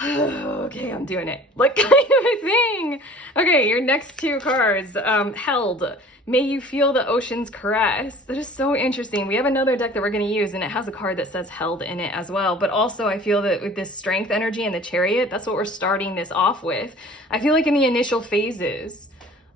oh, okay, I'm doing it, kind of a thing. Okay, your next two cards, Held. May you feel the ocean's caress. That is so interesting. We have another deck that we're going to use, and it has a card that says Held in it as well. But also I feel that with this Strength energy and the Chariot, that's what we're starting this off with. I feel like in the initial phases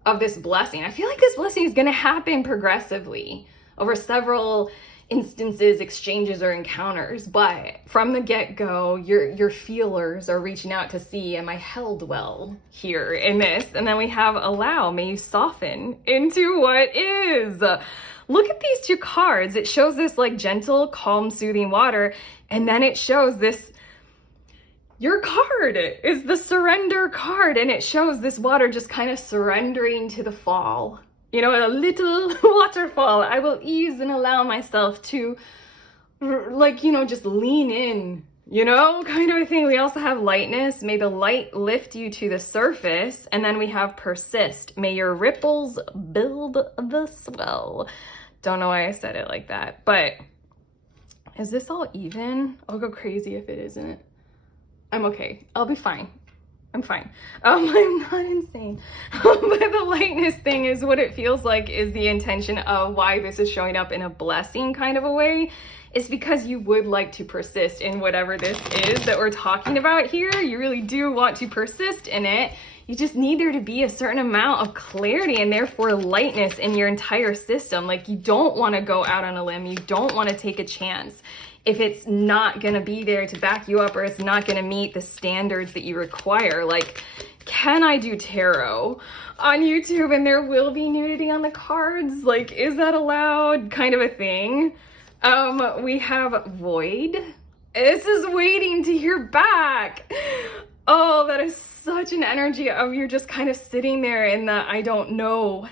of this blessing, I feel like this blessing is going to happen progressively over several instances, exchanges, or encounters. But from the get-go, your feelers are reaching out to see, am I held well here in this? And then we have Allow. May you soften into what is. Look at these two cards. It shows this gentle, calm, soothing water, and then it shows this. Your card is the Surrender card, and it shows this water just kind of surrendering to the fall. A little waterfall. I will ease and allow myself to, just lean in, kind of a thing. We also have Lightness. May the light lift you to the surface. And then we have Persist. May your ripples build the swell. Don't know why I said it like that, but is this all even? I'll go crazy if it isn't. I'm okay. I'll be fine. I'm fine. I'm not insane. But the lightness thing is what it feels like is the intention of why this is showing up in a blessing kind of a way. It's because you would like to persist in whatever this is that we're talking about here. You really do want to persist in it. You just need there to be a certain amount of clarity and therefore lightness in your entire system. Like, you don't want to go out on a limb. You don't want to take a chance if it's not going to be there to back you up, or it's not going to meet the standards that you require. Like, can I do tarot on YouTube and there will be nudity on the cards? Like, is that allowed? Kind of a thing. We have void. This is waiting to hear back. Oh, that is such an energy of you're just kind of sitting there in the I don't know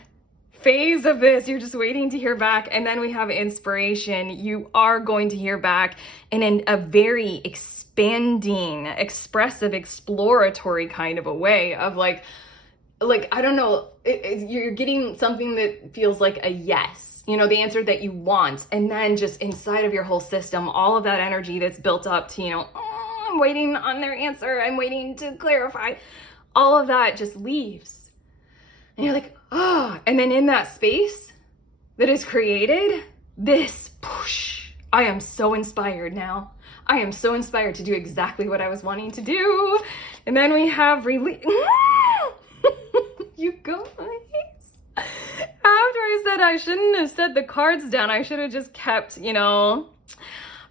phase of this. You're just waiting to hear back. And then we have inspiration. You are going to hear back, and in a very expanding, expressive, exploratory kind of a way of like I don't know, you're getting something that feels like a yes, you know, the answer that you want. And then just inside of your whole system, all of that energy that's built up to, you know, oh, I'm waiting on their answer, I'm waiting to clarify, all of that just leaves. And you're like, oh, and then in that space that is created, this push, I am so inspired now. I am so inspired to do exactly what I was wanting to do. And then we have release. You guys, after I said I shouldn't have set the cards down, I should have just kept, you know,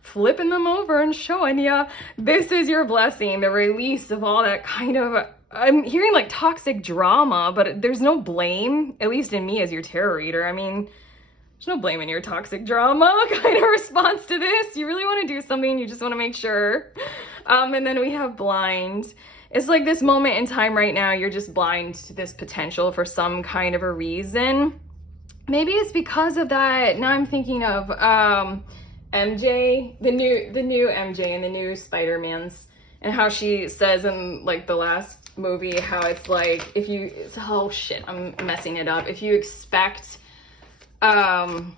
flipping them over and showing you. This is your blessing, the release of all that kind of, I'm hearing like toxic drama, but there's no blame, at least in me as your tarot reader. I mean, there's no blame in your toxic drama kind of response to this. You really want to do something, you just want to make sure. And then we have blind. It's like this moment in time right now, you're just blind to this potential for some kind of a reason. Maybe it's because of that. Now I'm thinking of MJ, the new MJ and the new Spider-Mans, and how she says in like the last movie how it's like, if you, oh shit, I'm messing it up. If you expect, I'm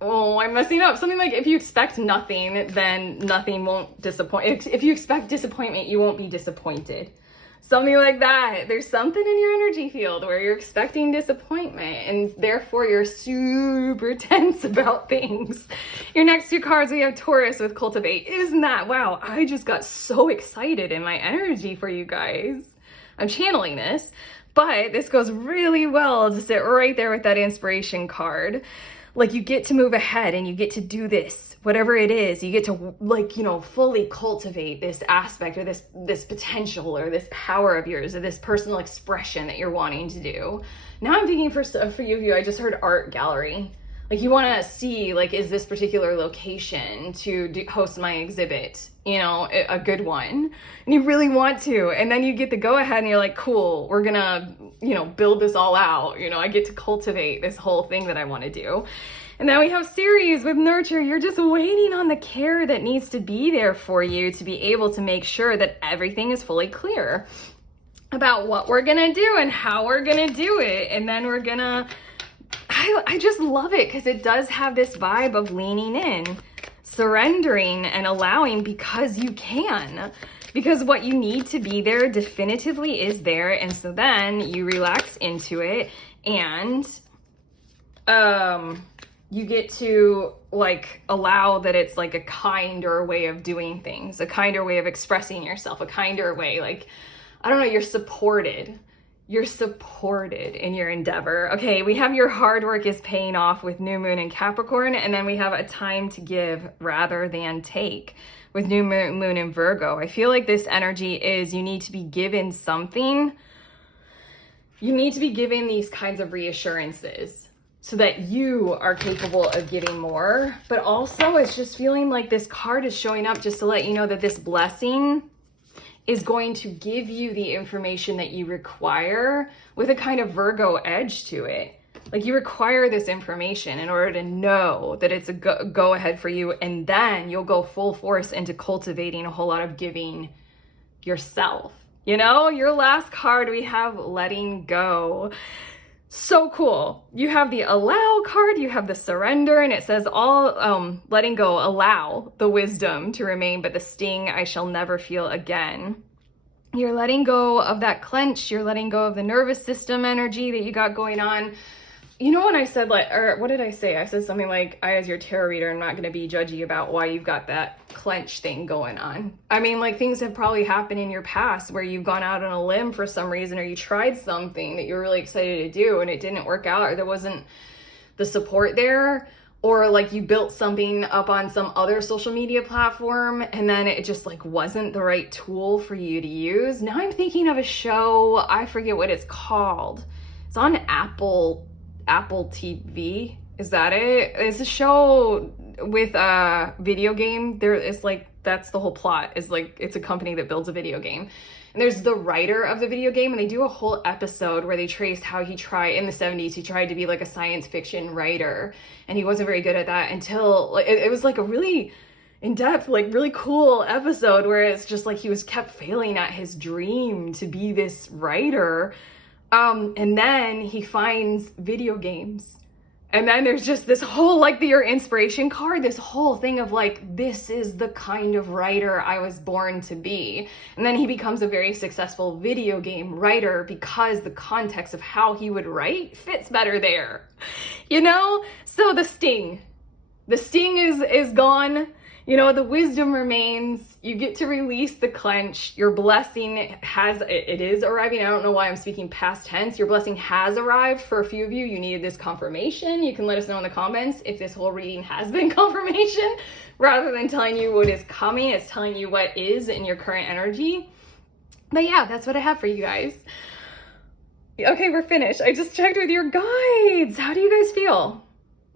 messing up. Something like, if you expect nothing, then nothing won't disappoint. If you expect disappointment, you won't be disappointed. Something like that. There's something in your energy field where you're expecting disappointment, and therefore you're super tense about things. Your next two cards, we have Taurus with Cultivate. Isn't that, wow, I just got so excited in my energy for you guys. I'm channeling this, but this goes really well to sit right there with that inspiration card. Like, you get to move ahead and you get to do this, whatever it is, you get to, like, you know, fully cultivate this aspect or this potential or this power of yours or this personal expression that you're wanting to do. Now I'm thinking for you, I just heard art gallery. Like, you want to see, like, is this particular location to host my exhibit, you know, a good one? And you really want to. And then you get the go ahead and you're like, cool, we're gonna, you know, build this all out. You know, I get to cultivate this whole thing that I want to do. And then we have Ceres with Nurture. You're just waiting on the care that needs to be there for you to be able to make sure that everything is fully clear about what we're gonna do and how we're gonna do it. And then we're gonna, I just love it because it does have this vibe of leaning in, surrendering and allowing because you can. Because what you need to be there definitively is there. And so then you relax into it, and you get to like allow that it's like a kinder way of doing things, a kinder way of expressing yourself, a kinder way, like, I don't know, you're supported. You're supported in your endeavor. Okay, we have your hard work is paying off with New Moon in Capricorn, and then we have a time to give rather than take with New Moon in Virgo. I feel like this energy is you need to be given something. You need to be given these kinds of reassurances so that you are capable of getting more. But also it's just feeling like this card is showing up just to let you know that this blessing is going to give you the information that you require with a kind of Virgo edge to it. Like, you require this information in order to know that it's a go ahead for you, and then you'll go full force into cultivating a whole lot of giving yourself. You know, your last card, we have letting go. So cool. You have the allow card, you have the surrender, and it says all letting go, allow the wisdom to remain, but the sting I shall never feel again. You're letting go of that clench, you're letting go of the nervous system energy that you got going on. You know, when I said, like, or what did I say? I said something like, I, as your tarot reader, I'm not going to be judgy about why you've got that clench thing going on. I mean, like, things have probably happened in your past where you've gone out on a limb for some reason, or you tried something that you're really excited to do and it didn't work out, or there wasn't the support there, or like you built something up on some other social media platform and then it just like wasn't the right tool for you to use. Now I'm thinking of a show, I forget what it's called. It's on Apple TV. Is that it? It's a show with a video game. There is like, that's the whole plot, is like, it's a company that builds a video game. And there's the writer of the video game, and they do a whole episode where they traced how he tried, in the 70s, he tried to be like a science fiction writer. And he wasn't very good at that until, like, it was like a really in-depth, like really cool episode where it's just like he was kept failing at his dream to be this writer. And then he finds video games. And then there's just this whole, like, your inspiration card, this whole thing of like, this is the kind of writer I was born to be. And then he becomes a very successful video game writer because the context of how he would write fits better there, you know? So the sting is gone. You know, the wisdom remains. You get to release the clench. Your blessing it is arriving. I don't know why I'm speaking past tense. Your blessing has arrived. For a few of you, you needed this confirmation. You can let us know in the comments if this whole reading has been confirmation. Rather than telling you what is coming, it's telling you what is in your current energy. But yeah, that's what I have for you guys. Okay, we're finished. I just checked with your guides. How do you guys feel?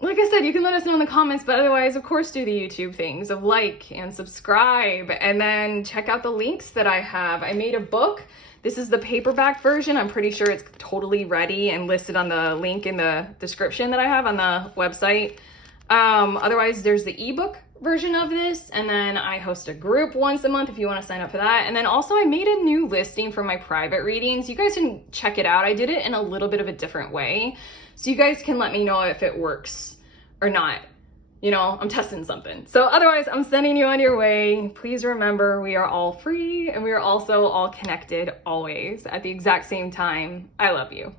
Like I said, you can let us know in the comments, but otherwise, of course, do the YouTube things of like and subscribe, and then check out the links that I have. I made a book. This is the paperback version. I'm pretty sure it's totally ready and listed on the link in the description that I have on the website. Otherwise, there's the ebook version of this, and then I host a group once a month if you want to sign up for that. And then also I made a new listing for my private readings. You guys can check it out. I did it in a little bit of a different way, so you guys can let me know if it works or not. You know, I'm testing something. So otherwise, I'm sending you on your way. Please remember, we are all free, and we are also all connected always at the exact same time. I love you.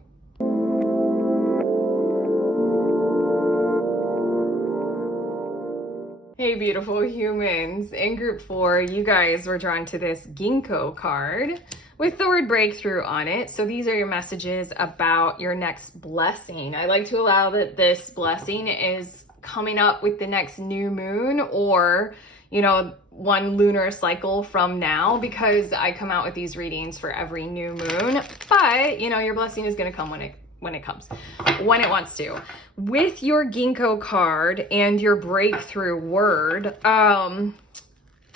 Hey, beautiful humans. In group 4, you guys were drawn to this Ginkgo card with the word breakthrough on it. So these are your messages about your next blessing. I like to allow that this blessing is coming up with the next new moon, or, you know, one lunar cycle from now, because I come out with these readings for every new moon. But, you know, your blessing is going to come when it comes, when it wants to. With your Ginkgo card and your breakthrough word, I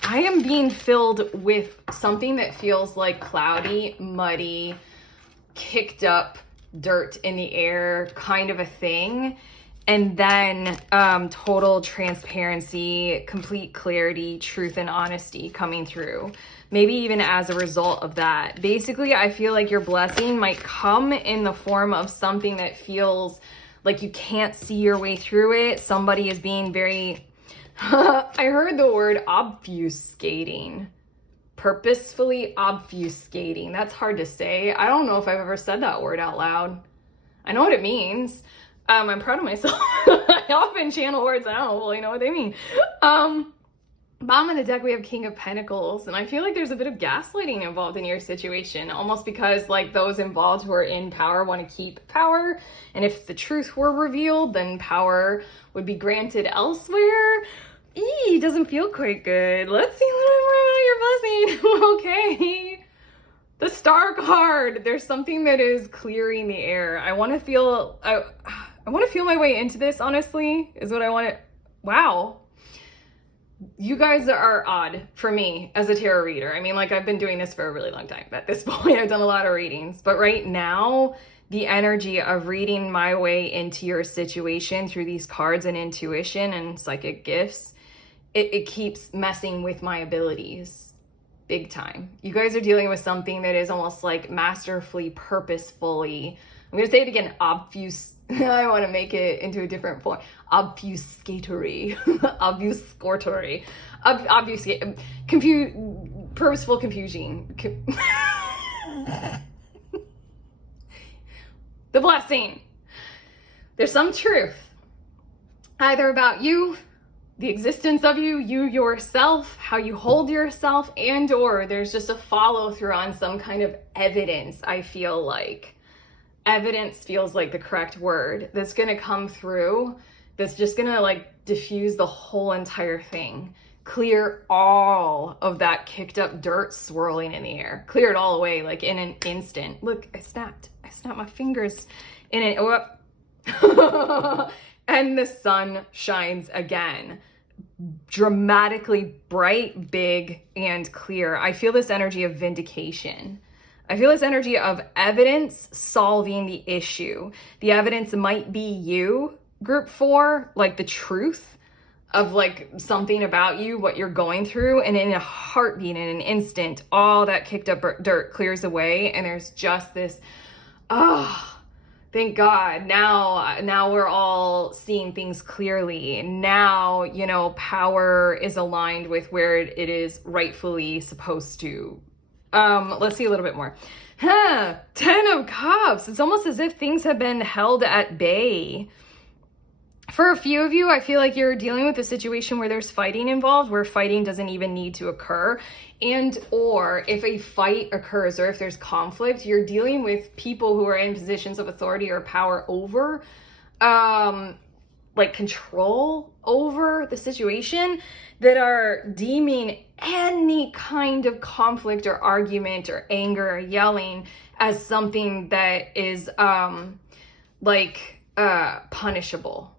am being filled with something that feels like cloudy, muddy, kicked up dirt in the air kind of a thing. And then total transparency, complete clarity, truth, and honesty coming through. Maybe even as a result of that. Basically, I feel like your blessing might come in the form of something that feels like you can't see your way through it. Somebody is being very... I heard the word obfuscating. Purposefully obfuscating. That's hard to say. I don't know if I've ever said that word out loud. I know what it means. I'm proud of myself. I often channel words I don't really know what they mean. Bottom of the deck, we have King of Pentacles, and I feel like there's a bit of gaslighting involved in your situation, almost because like those involved who are in power want to keep power, and if the truth were revealed, then power would be granted elsewhere. Doesn't feel quite good. Let's see a little bit more about your blessing. Okay. The Star card. There's something that is clearing the air. I want to feel my way into this, honestly, is what I want to... Wow. You guys are odd for me as a tarot reader. I mean, like, I've been doing this for a really long time. At this point, I've done a lot of readings. But right now, the energy of reading my way into your situation through these cards and intuition and psychic gifts, it keeps messing with my abilities. Big time. You guys are dealing with something that is almost like masterfully, purposefully I'm going to say it again. I want to make it into a different form. Obfuscatory. Obfuscatory. Obfuscate. Purposeful confusion. The blessing. There's some truth, either about you, the existence of you, you yourself, how you hold yourself, and or there's just a follow through on some kind of evidence. I feel like evidence feels like the correct word that's going to come through, that's just going to like diffuse the whole entire thing, clear all of that kicked up dirt swirling in the air, clear it all away like in an instant. Look, I snapped my fingers in it. And the sun shines again, dramatically bright, big, and clear. I feel this energy of vindication. I feel this energy of evidence solving the issue. The evidence might be you, group 4, like the truth of like something about you, what you're going through, and in a heartbeat, in an instant, all that kicked up dirt clears away, and there's just this, thank God, now we're all seeing things clearly. Now, you know, power is aligned with where it is rightfully supposed to. Let's see a little bit more. 10 of Cups. It's almost as if things have been held at bay. For a few of you, I feel like you're dealing with a situation where there's fighting involved, where fighting doesn't even need to occur. And or if a fight occurs or if there's conflict, you're dealing with people who are in positions of authority or power over, like control over the situation, that are deeming any kind of conflict or argument or anger or yelling as something that is punishable.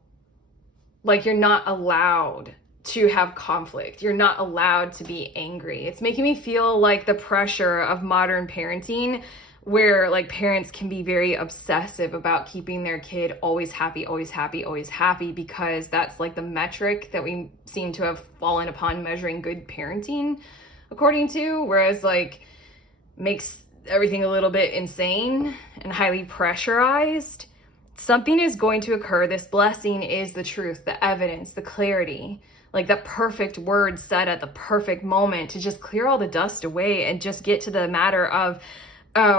Like you're not allowed to have conflict. You're not allowed to be angry. It's making me feel like the pressure of modern parenting, where like parents can be very obsessive about keeping their kid always happy, always happy, always happy, because that's like the metric that we seem to have fallen upon measuring good parenting according to, whereas like makes everything a little bit insane and highly pressurized. Something is going to occur. This blessing is the truth, the evidence, the clarity, like that perfect word said at the perfect moment to just clear all the dust away and just get to the matter of,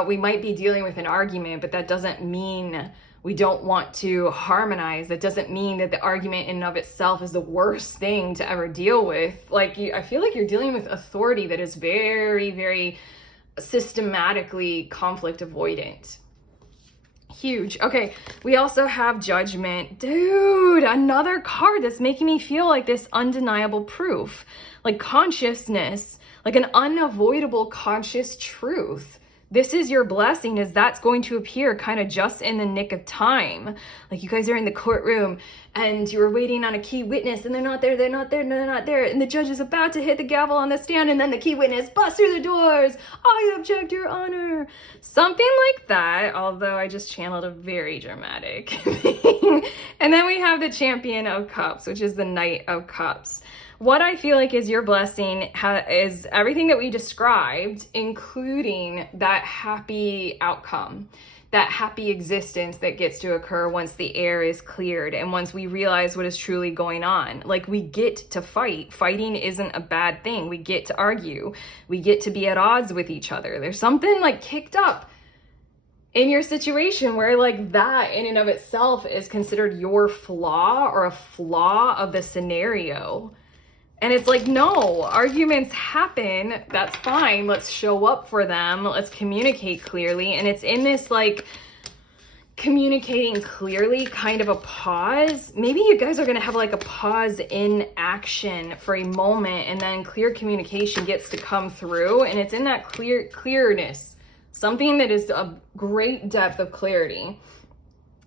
we might be dealing with an argument, but that doesn't mean we don't want to harmonize. That doesn't mean that the argument in and of itself is the worst thing to ever deal with. Like I feel like you're dealing with authority that is very, very systematically conflict avoidant. Huge. Okay, we also have Judgment. Dude, another card that's making me feel like this undeniable proof, like consciousness, like an unavoidable conscious truth. This is your blessing, is that's going to appear kind of just in the nick of time. Like you guys are in the courtroom and you were waiting on a key witness and they're not there. And the judge is about to hit the gavel on the stand and then the key witness busts through the doors. I object, Your Honor. Something like that, although I just channeled a very dramatic thing. And then we have the Champion of Cups, which is the Knight of Cups. What I feel like is your blessing is everything that we described, including that happy outcome, that happy existence that gets to occur once the air is cleared and once we realize what is truly going on. Like we get to fight. Fighting isn't a bad thing. We get to argue. We get to be at odds with each other. There's something like kicked up in your situation where like that in and of itself is considered your flaw or a flaw of the scenario. And it's like, no, arguments happen. That's fine. Let's show up for them. Let's communicate clearly. And it's in this like communicating clearly kind of a pause. Maybe you guys are going to have like a pause in action for a moment, and then clear communication gets to come through. And it's in that clearness, something that is a great depth of clarity.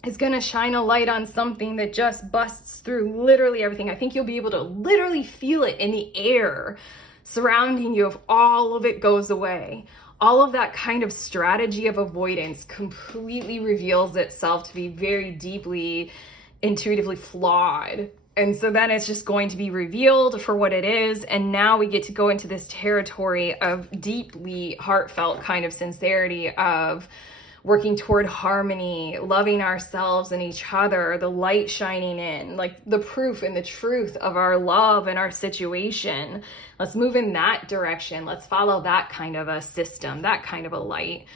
Is going to shine a light on something that just busts through literally everything. I think you'll be able to literally feel it in the air surrounding you if all of it goes away. All of that kind of strategy of avoidance completely reveals itself to be very deeply intuitively flawed. And so then it's just going to be revealed for what it is. And now we get to go into this territory of deeply heartfelt kind of sincerity of, working toward harmony, loving ourselves and each other, the light shining in, like the proof and the truth of our love and our situation. Let's move in that direction. Let's follow that kind of a system, that kind of a light.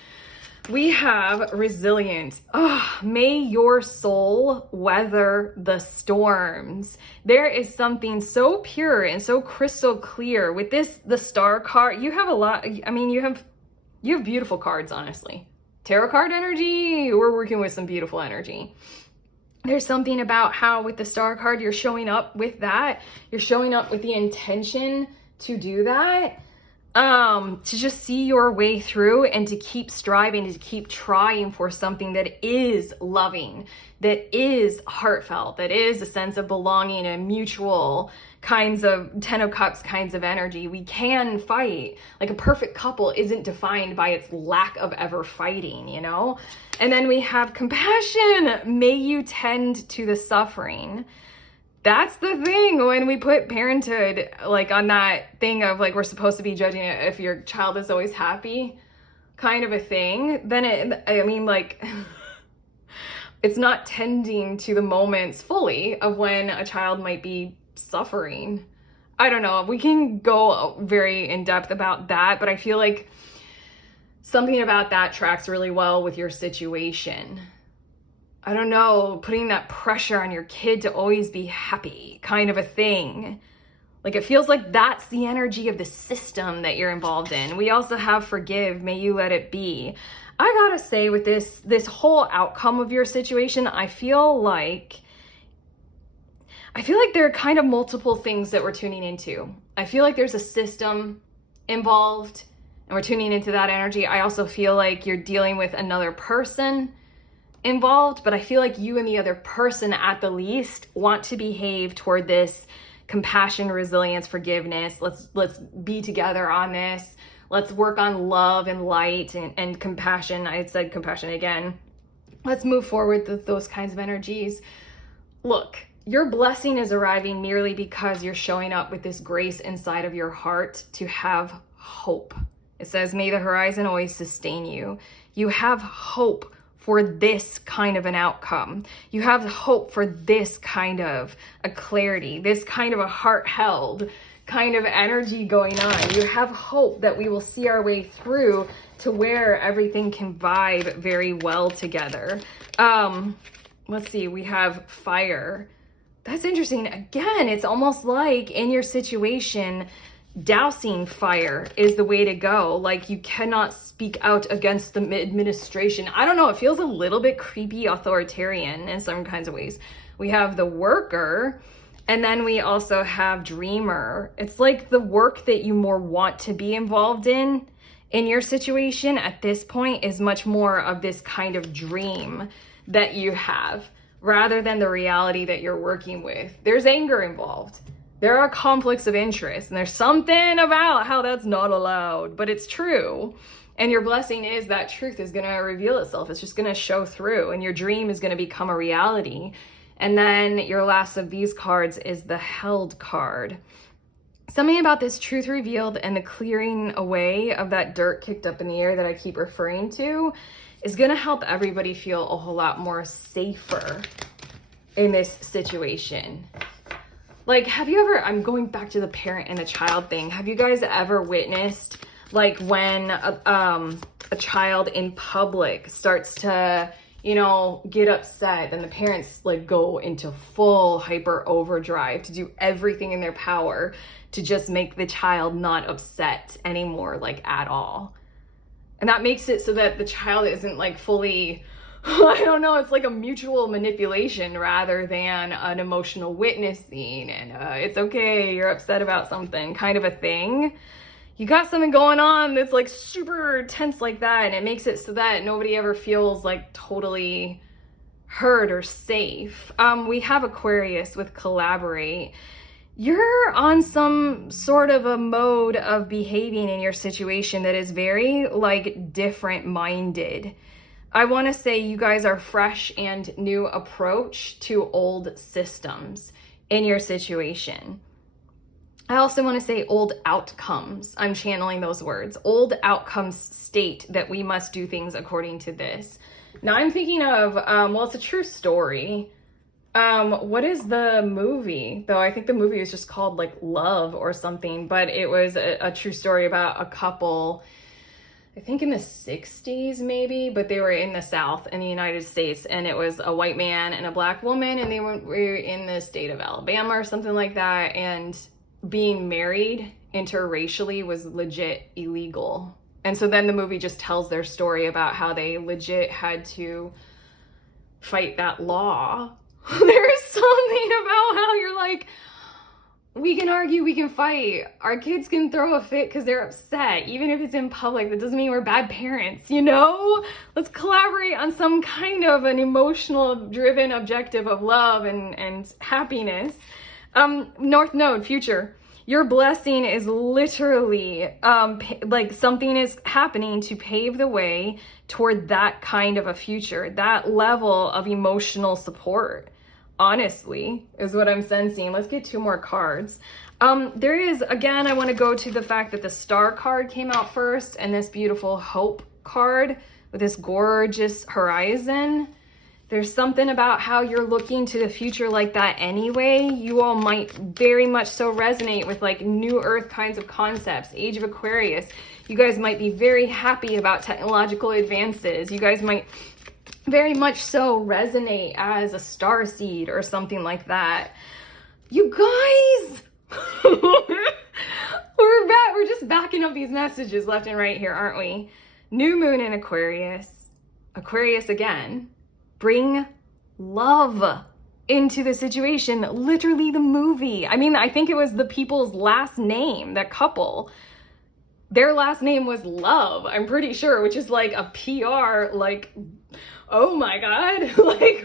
We have resilience. Oh, may your soul weather the storms. There is something so pure and so crystal clear with this, the star card. You have a lot, I mean, you have beautiful cards, honestly. Tarot card energy, we're working with some beautiful energy. There's something about how with the star card, you're showing up with that. You're showing up with the intention to do that. To just see your way through and to keep striving, to keep trying for something that is loving, that is heartfelt, that is a sense of belonging and mutual kinds of 10 of Cups kinds of energy. We can fight. Like a perfect couple isn't defined by its lack of ever fighting, you know? And then we have compassion. May you tend to the suffering. That's the thing when we put parenthood like on that thing of like we're supposed to be judging it if your child is always happy kind of a thing, then it's not tending to the moments fully of when a child might be suffering. I don't know. We can go very in depth about that, but I feel like something about that tracks really well with your situation. I don't know, putting that pressure on your kid to always be happy kind of a thing. Like it feels like that's the energy of the system that you're involved in. We also have forgive, may you let it be. I gotta say with this whole outcome of your situation, I feel like there are kind of multiple things that we're tuning into. I feel like there's a system involved and we're tuning into that energy. I also feel like you're dealing with another person involved, but I feel like you and the other person at the least want to behave toward this compassion, resilience, forgiveness. Let's be together on this. Let's work on love and light and compassion. I had said compassion again. Let's move forward with those kinds of energies. Look, your blessing is arriving merely because you're showing up with this grace inside of your heart to have hope. It says, may the horizon always sustain you. You have hope for this kind of an outcome. You have hope for this kind of a clarity, this kind of a heart-held kind of energy going on. You have hope that we will see our way through to where everything can vibe very well together. Let's see, we have fire. That's interesting. Again, it's almost like in your situation, dousing fire is the way to go. Like you cannot speak out against the administration. I don't know. It feels a little bit creepy, authoritarian in some kinds of ways. We have the worker, and then we also have dreamer. It's like the work that you more want to be involved in your situation at this point is much more of this kind of dream that you have rather than the reality that you're working with. There's anger involved. There are conflicts of interest, and there's something about how that's not allowed, but it's true. And your blessing is that truth is going to reveal itself. It's just going to show through, and your dream is going to become a reality. And then your last of these cards is the held card. Something about this truth revealed and the clearing away of that dirt kicked up in the air that I keep referring to is going to help everybody feel a whole lot more safer in this situation. Like, have you ever, I'm going back to the parent and the child thing. Have you guys ever witnessed like when a child in public starts to, you know, get upset and the parents like go into full hyper overdrive to do everything in their power to just make the child not upset anymore, like at all. And that makes it so that the child isn't like fully, I don't know, it's like a mutual manipulation rather than an emotional witnessing and it's okay, you're upset about something kind of a thing. You got something going on that's like super tense like that, and it makes it so that nobody ever feels like totally heard or safe. We have Aquarius with collaborate. You're on some sort of a mode of behaving in your situation that is very like different minded. I want to say you guys are fresh and new approach to old systems in your situation. I also want to say old outcomes. I'm channeling those words. Old outcomes state that we must do things according to this. Now I'm thinking of, well, it's a true story. What is the movie? Though I think the movie is just called like Love or something, but it was a true story about a couple, I think in the 60s maybe, but they were in the South in the United States, and it was a white man and a black woman, and they were in the state of Alabama or something like that, and being married interracially was legit illegal. And so then the movie just tells their story about how they legit had to fight that law. There's something about how you're like, we can argue, we can fight. Our kids can throw a fit because they're upset, even if it's in public. That doesn't mean we're bad parents, you know? Let's collaborate on some kind of an emotional driven objective of love and happiness. North Node, future. Your blessing is literally like something is happening to pave the way toward that kind of a future, that level of emotional support. Honestly, is what I'm sensing. Let's get 2 more cards. There is, again, I want to go to the fact that the Star card came out first, and this beautiful Hope card with this gorgeous horizon. There's something about how you're looking to the future like that anyway. You all might very much so resonate with like new earth kinds of concepts, Age of Aquarius. You guys might be very happy about technological advances. You guys might very much so resonate as a star seed or something like that. You guys, we're back. We're just backing up these messages left and right here, aren't we? New moon in Aquarius. Aquarius again. Bring love into the situation. Literally the movie. I mean, I think it was the people's last name, that couple. Their last name was Love, I'm pretty sure, which is like a PR, like, oh my God. Like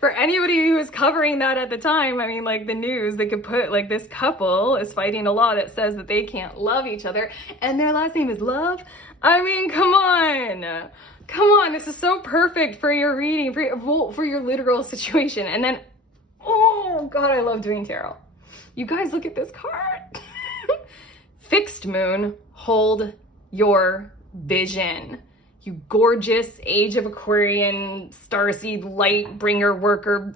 for anybody who was covering that at the time, I mean, like the news, they could put like this couple is fighting a law that says that they can't love each other and their last name is Love. I mean, come on. Come on, this is so perfect for your reading, for your literal situation. And then, oh God, I love doing tarot. You guys look at this card. Fixed moon, hold your vision. You gorgeous Age of Aquarian, starseed, light bringer, worker,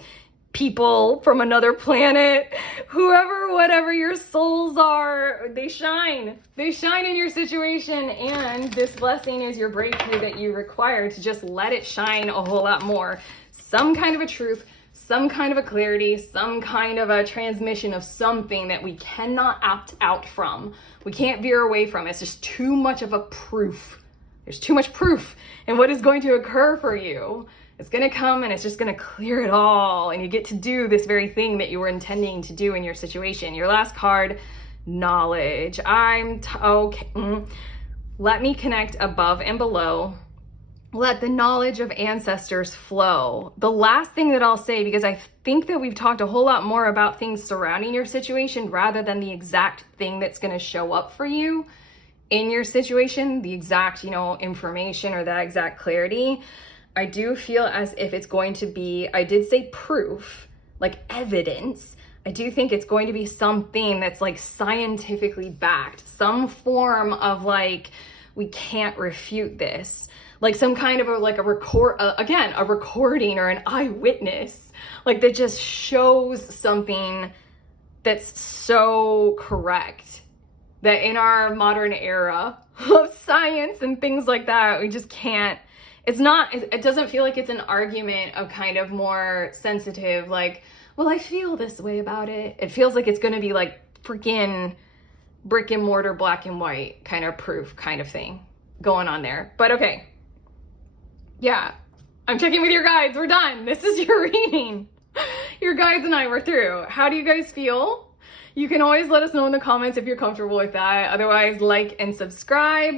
people from another planet, whoever, whatever your souls are, they shine. They shine in your situation, and this blessing is your breakthrough that you require to just let it shine a whole lot more. Some kind of a truth, some kind of a clarity, some kind of a transmission of something that we cannot opt out from. We can't veer away from. It's just too much of a proof. There's too much proof in what is going to occur for you. It's going to come and it's just going to clear it all. And you get to do this very thing that you were intending to do in your situation. Your last card, knowledge. Okay. Let me connect above and below. Let the knowledge of ancestors flow. The last thing that I'll say, because I think that we've talked a whole lot more about things surrounding your situation rather than the exact thing that's going to show up for you in your situation, the exact, information or that exact clarity. I do feel as if it's going to be, I did say proof, like evidence. I do think it's going to be something that's like scientifically backed, some form of like, we can't refute this. Like some kind of a recording or an eyewitness, like that just shows something that's so correct that in our modern era of science and things like that, we just can't. It doesn't feel like it's an argument of kind of more sensitive, like, well, I feel this way about it. It feels like it's going to be like freaking brick and mortar, black and white kind of proof kind of thing going on there. But okay. Yeah, I'm checking with your guides. We're done. This is your reading. Your guides and I were through. How do you guys feel? You can always let us know in the comments if you're comfortable with that. Otherwise, like and subscribe.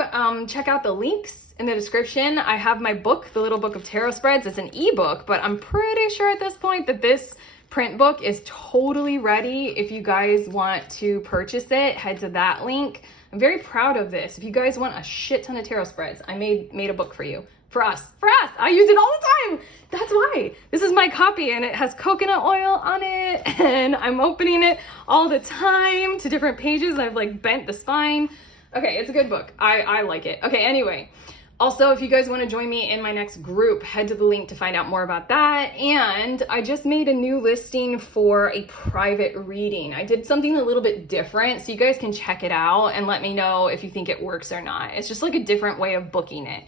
Check out the links in the description. I have my book, The Little Book of Tarot Spreads. It's an ebook, but I'm pretty sure at this point that this print book is totally ready. If you guys want to purchase it, head to that link. I'm very proud of this. If you guys want a shit ton of tarot spreads, I made a book for you. For us. I use it all the time. That's why. This is my copy and it has coconut oil on it and I'm opening it all the time to different pages. I've like bent the spine. Okay, it's a good book. I like it. Okay, anyway. Also, if you guys want to join me in my next group, head to the link to find out more about that. And I just made a new listing for a private reading. I did something a little bit different, so you guys can check it out and let me know if you think it works or not. It's just like a different way of booking it.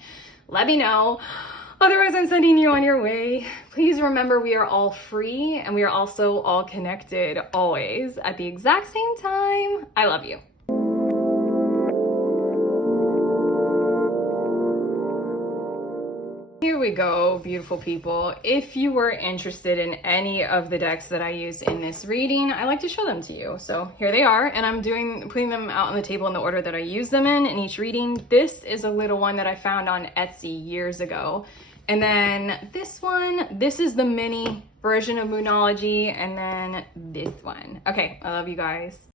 Let me know. Otherwise, I'm sending you on your way. Please remember we are all free and we are also all connected always at the exact same time. I love you. Here we go, beautiful people. If you were interested in any of the decks that I used in this reading, I like to show them to you. So here they are, and I'm putting them out on the table in the order that I use them in each reading. This is a little one that I found on Etsy years ago. And then this one, this is the mini version of Moonology, and then this one. Okay, I love you guys.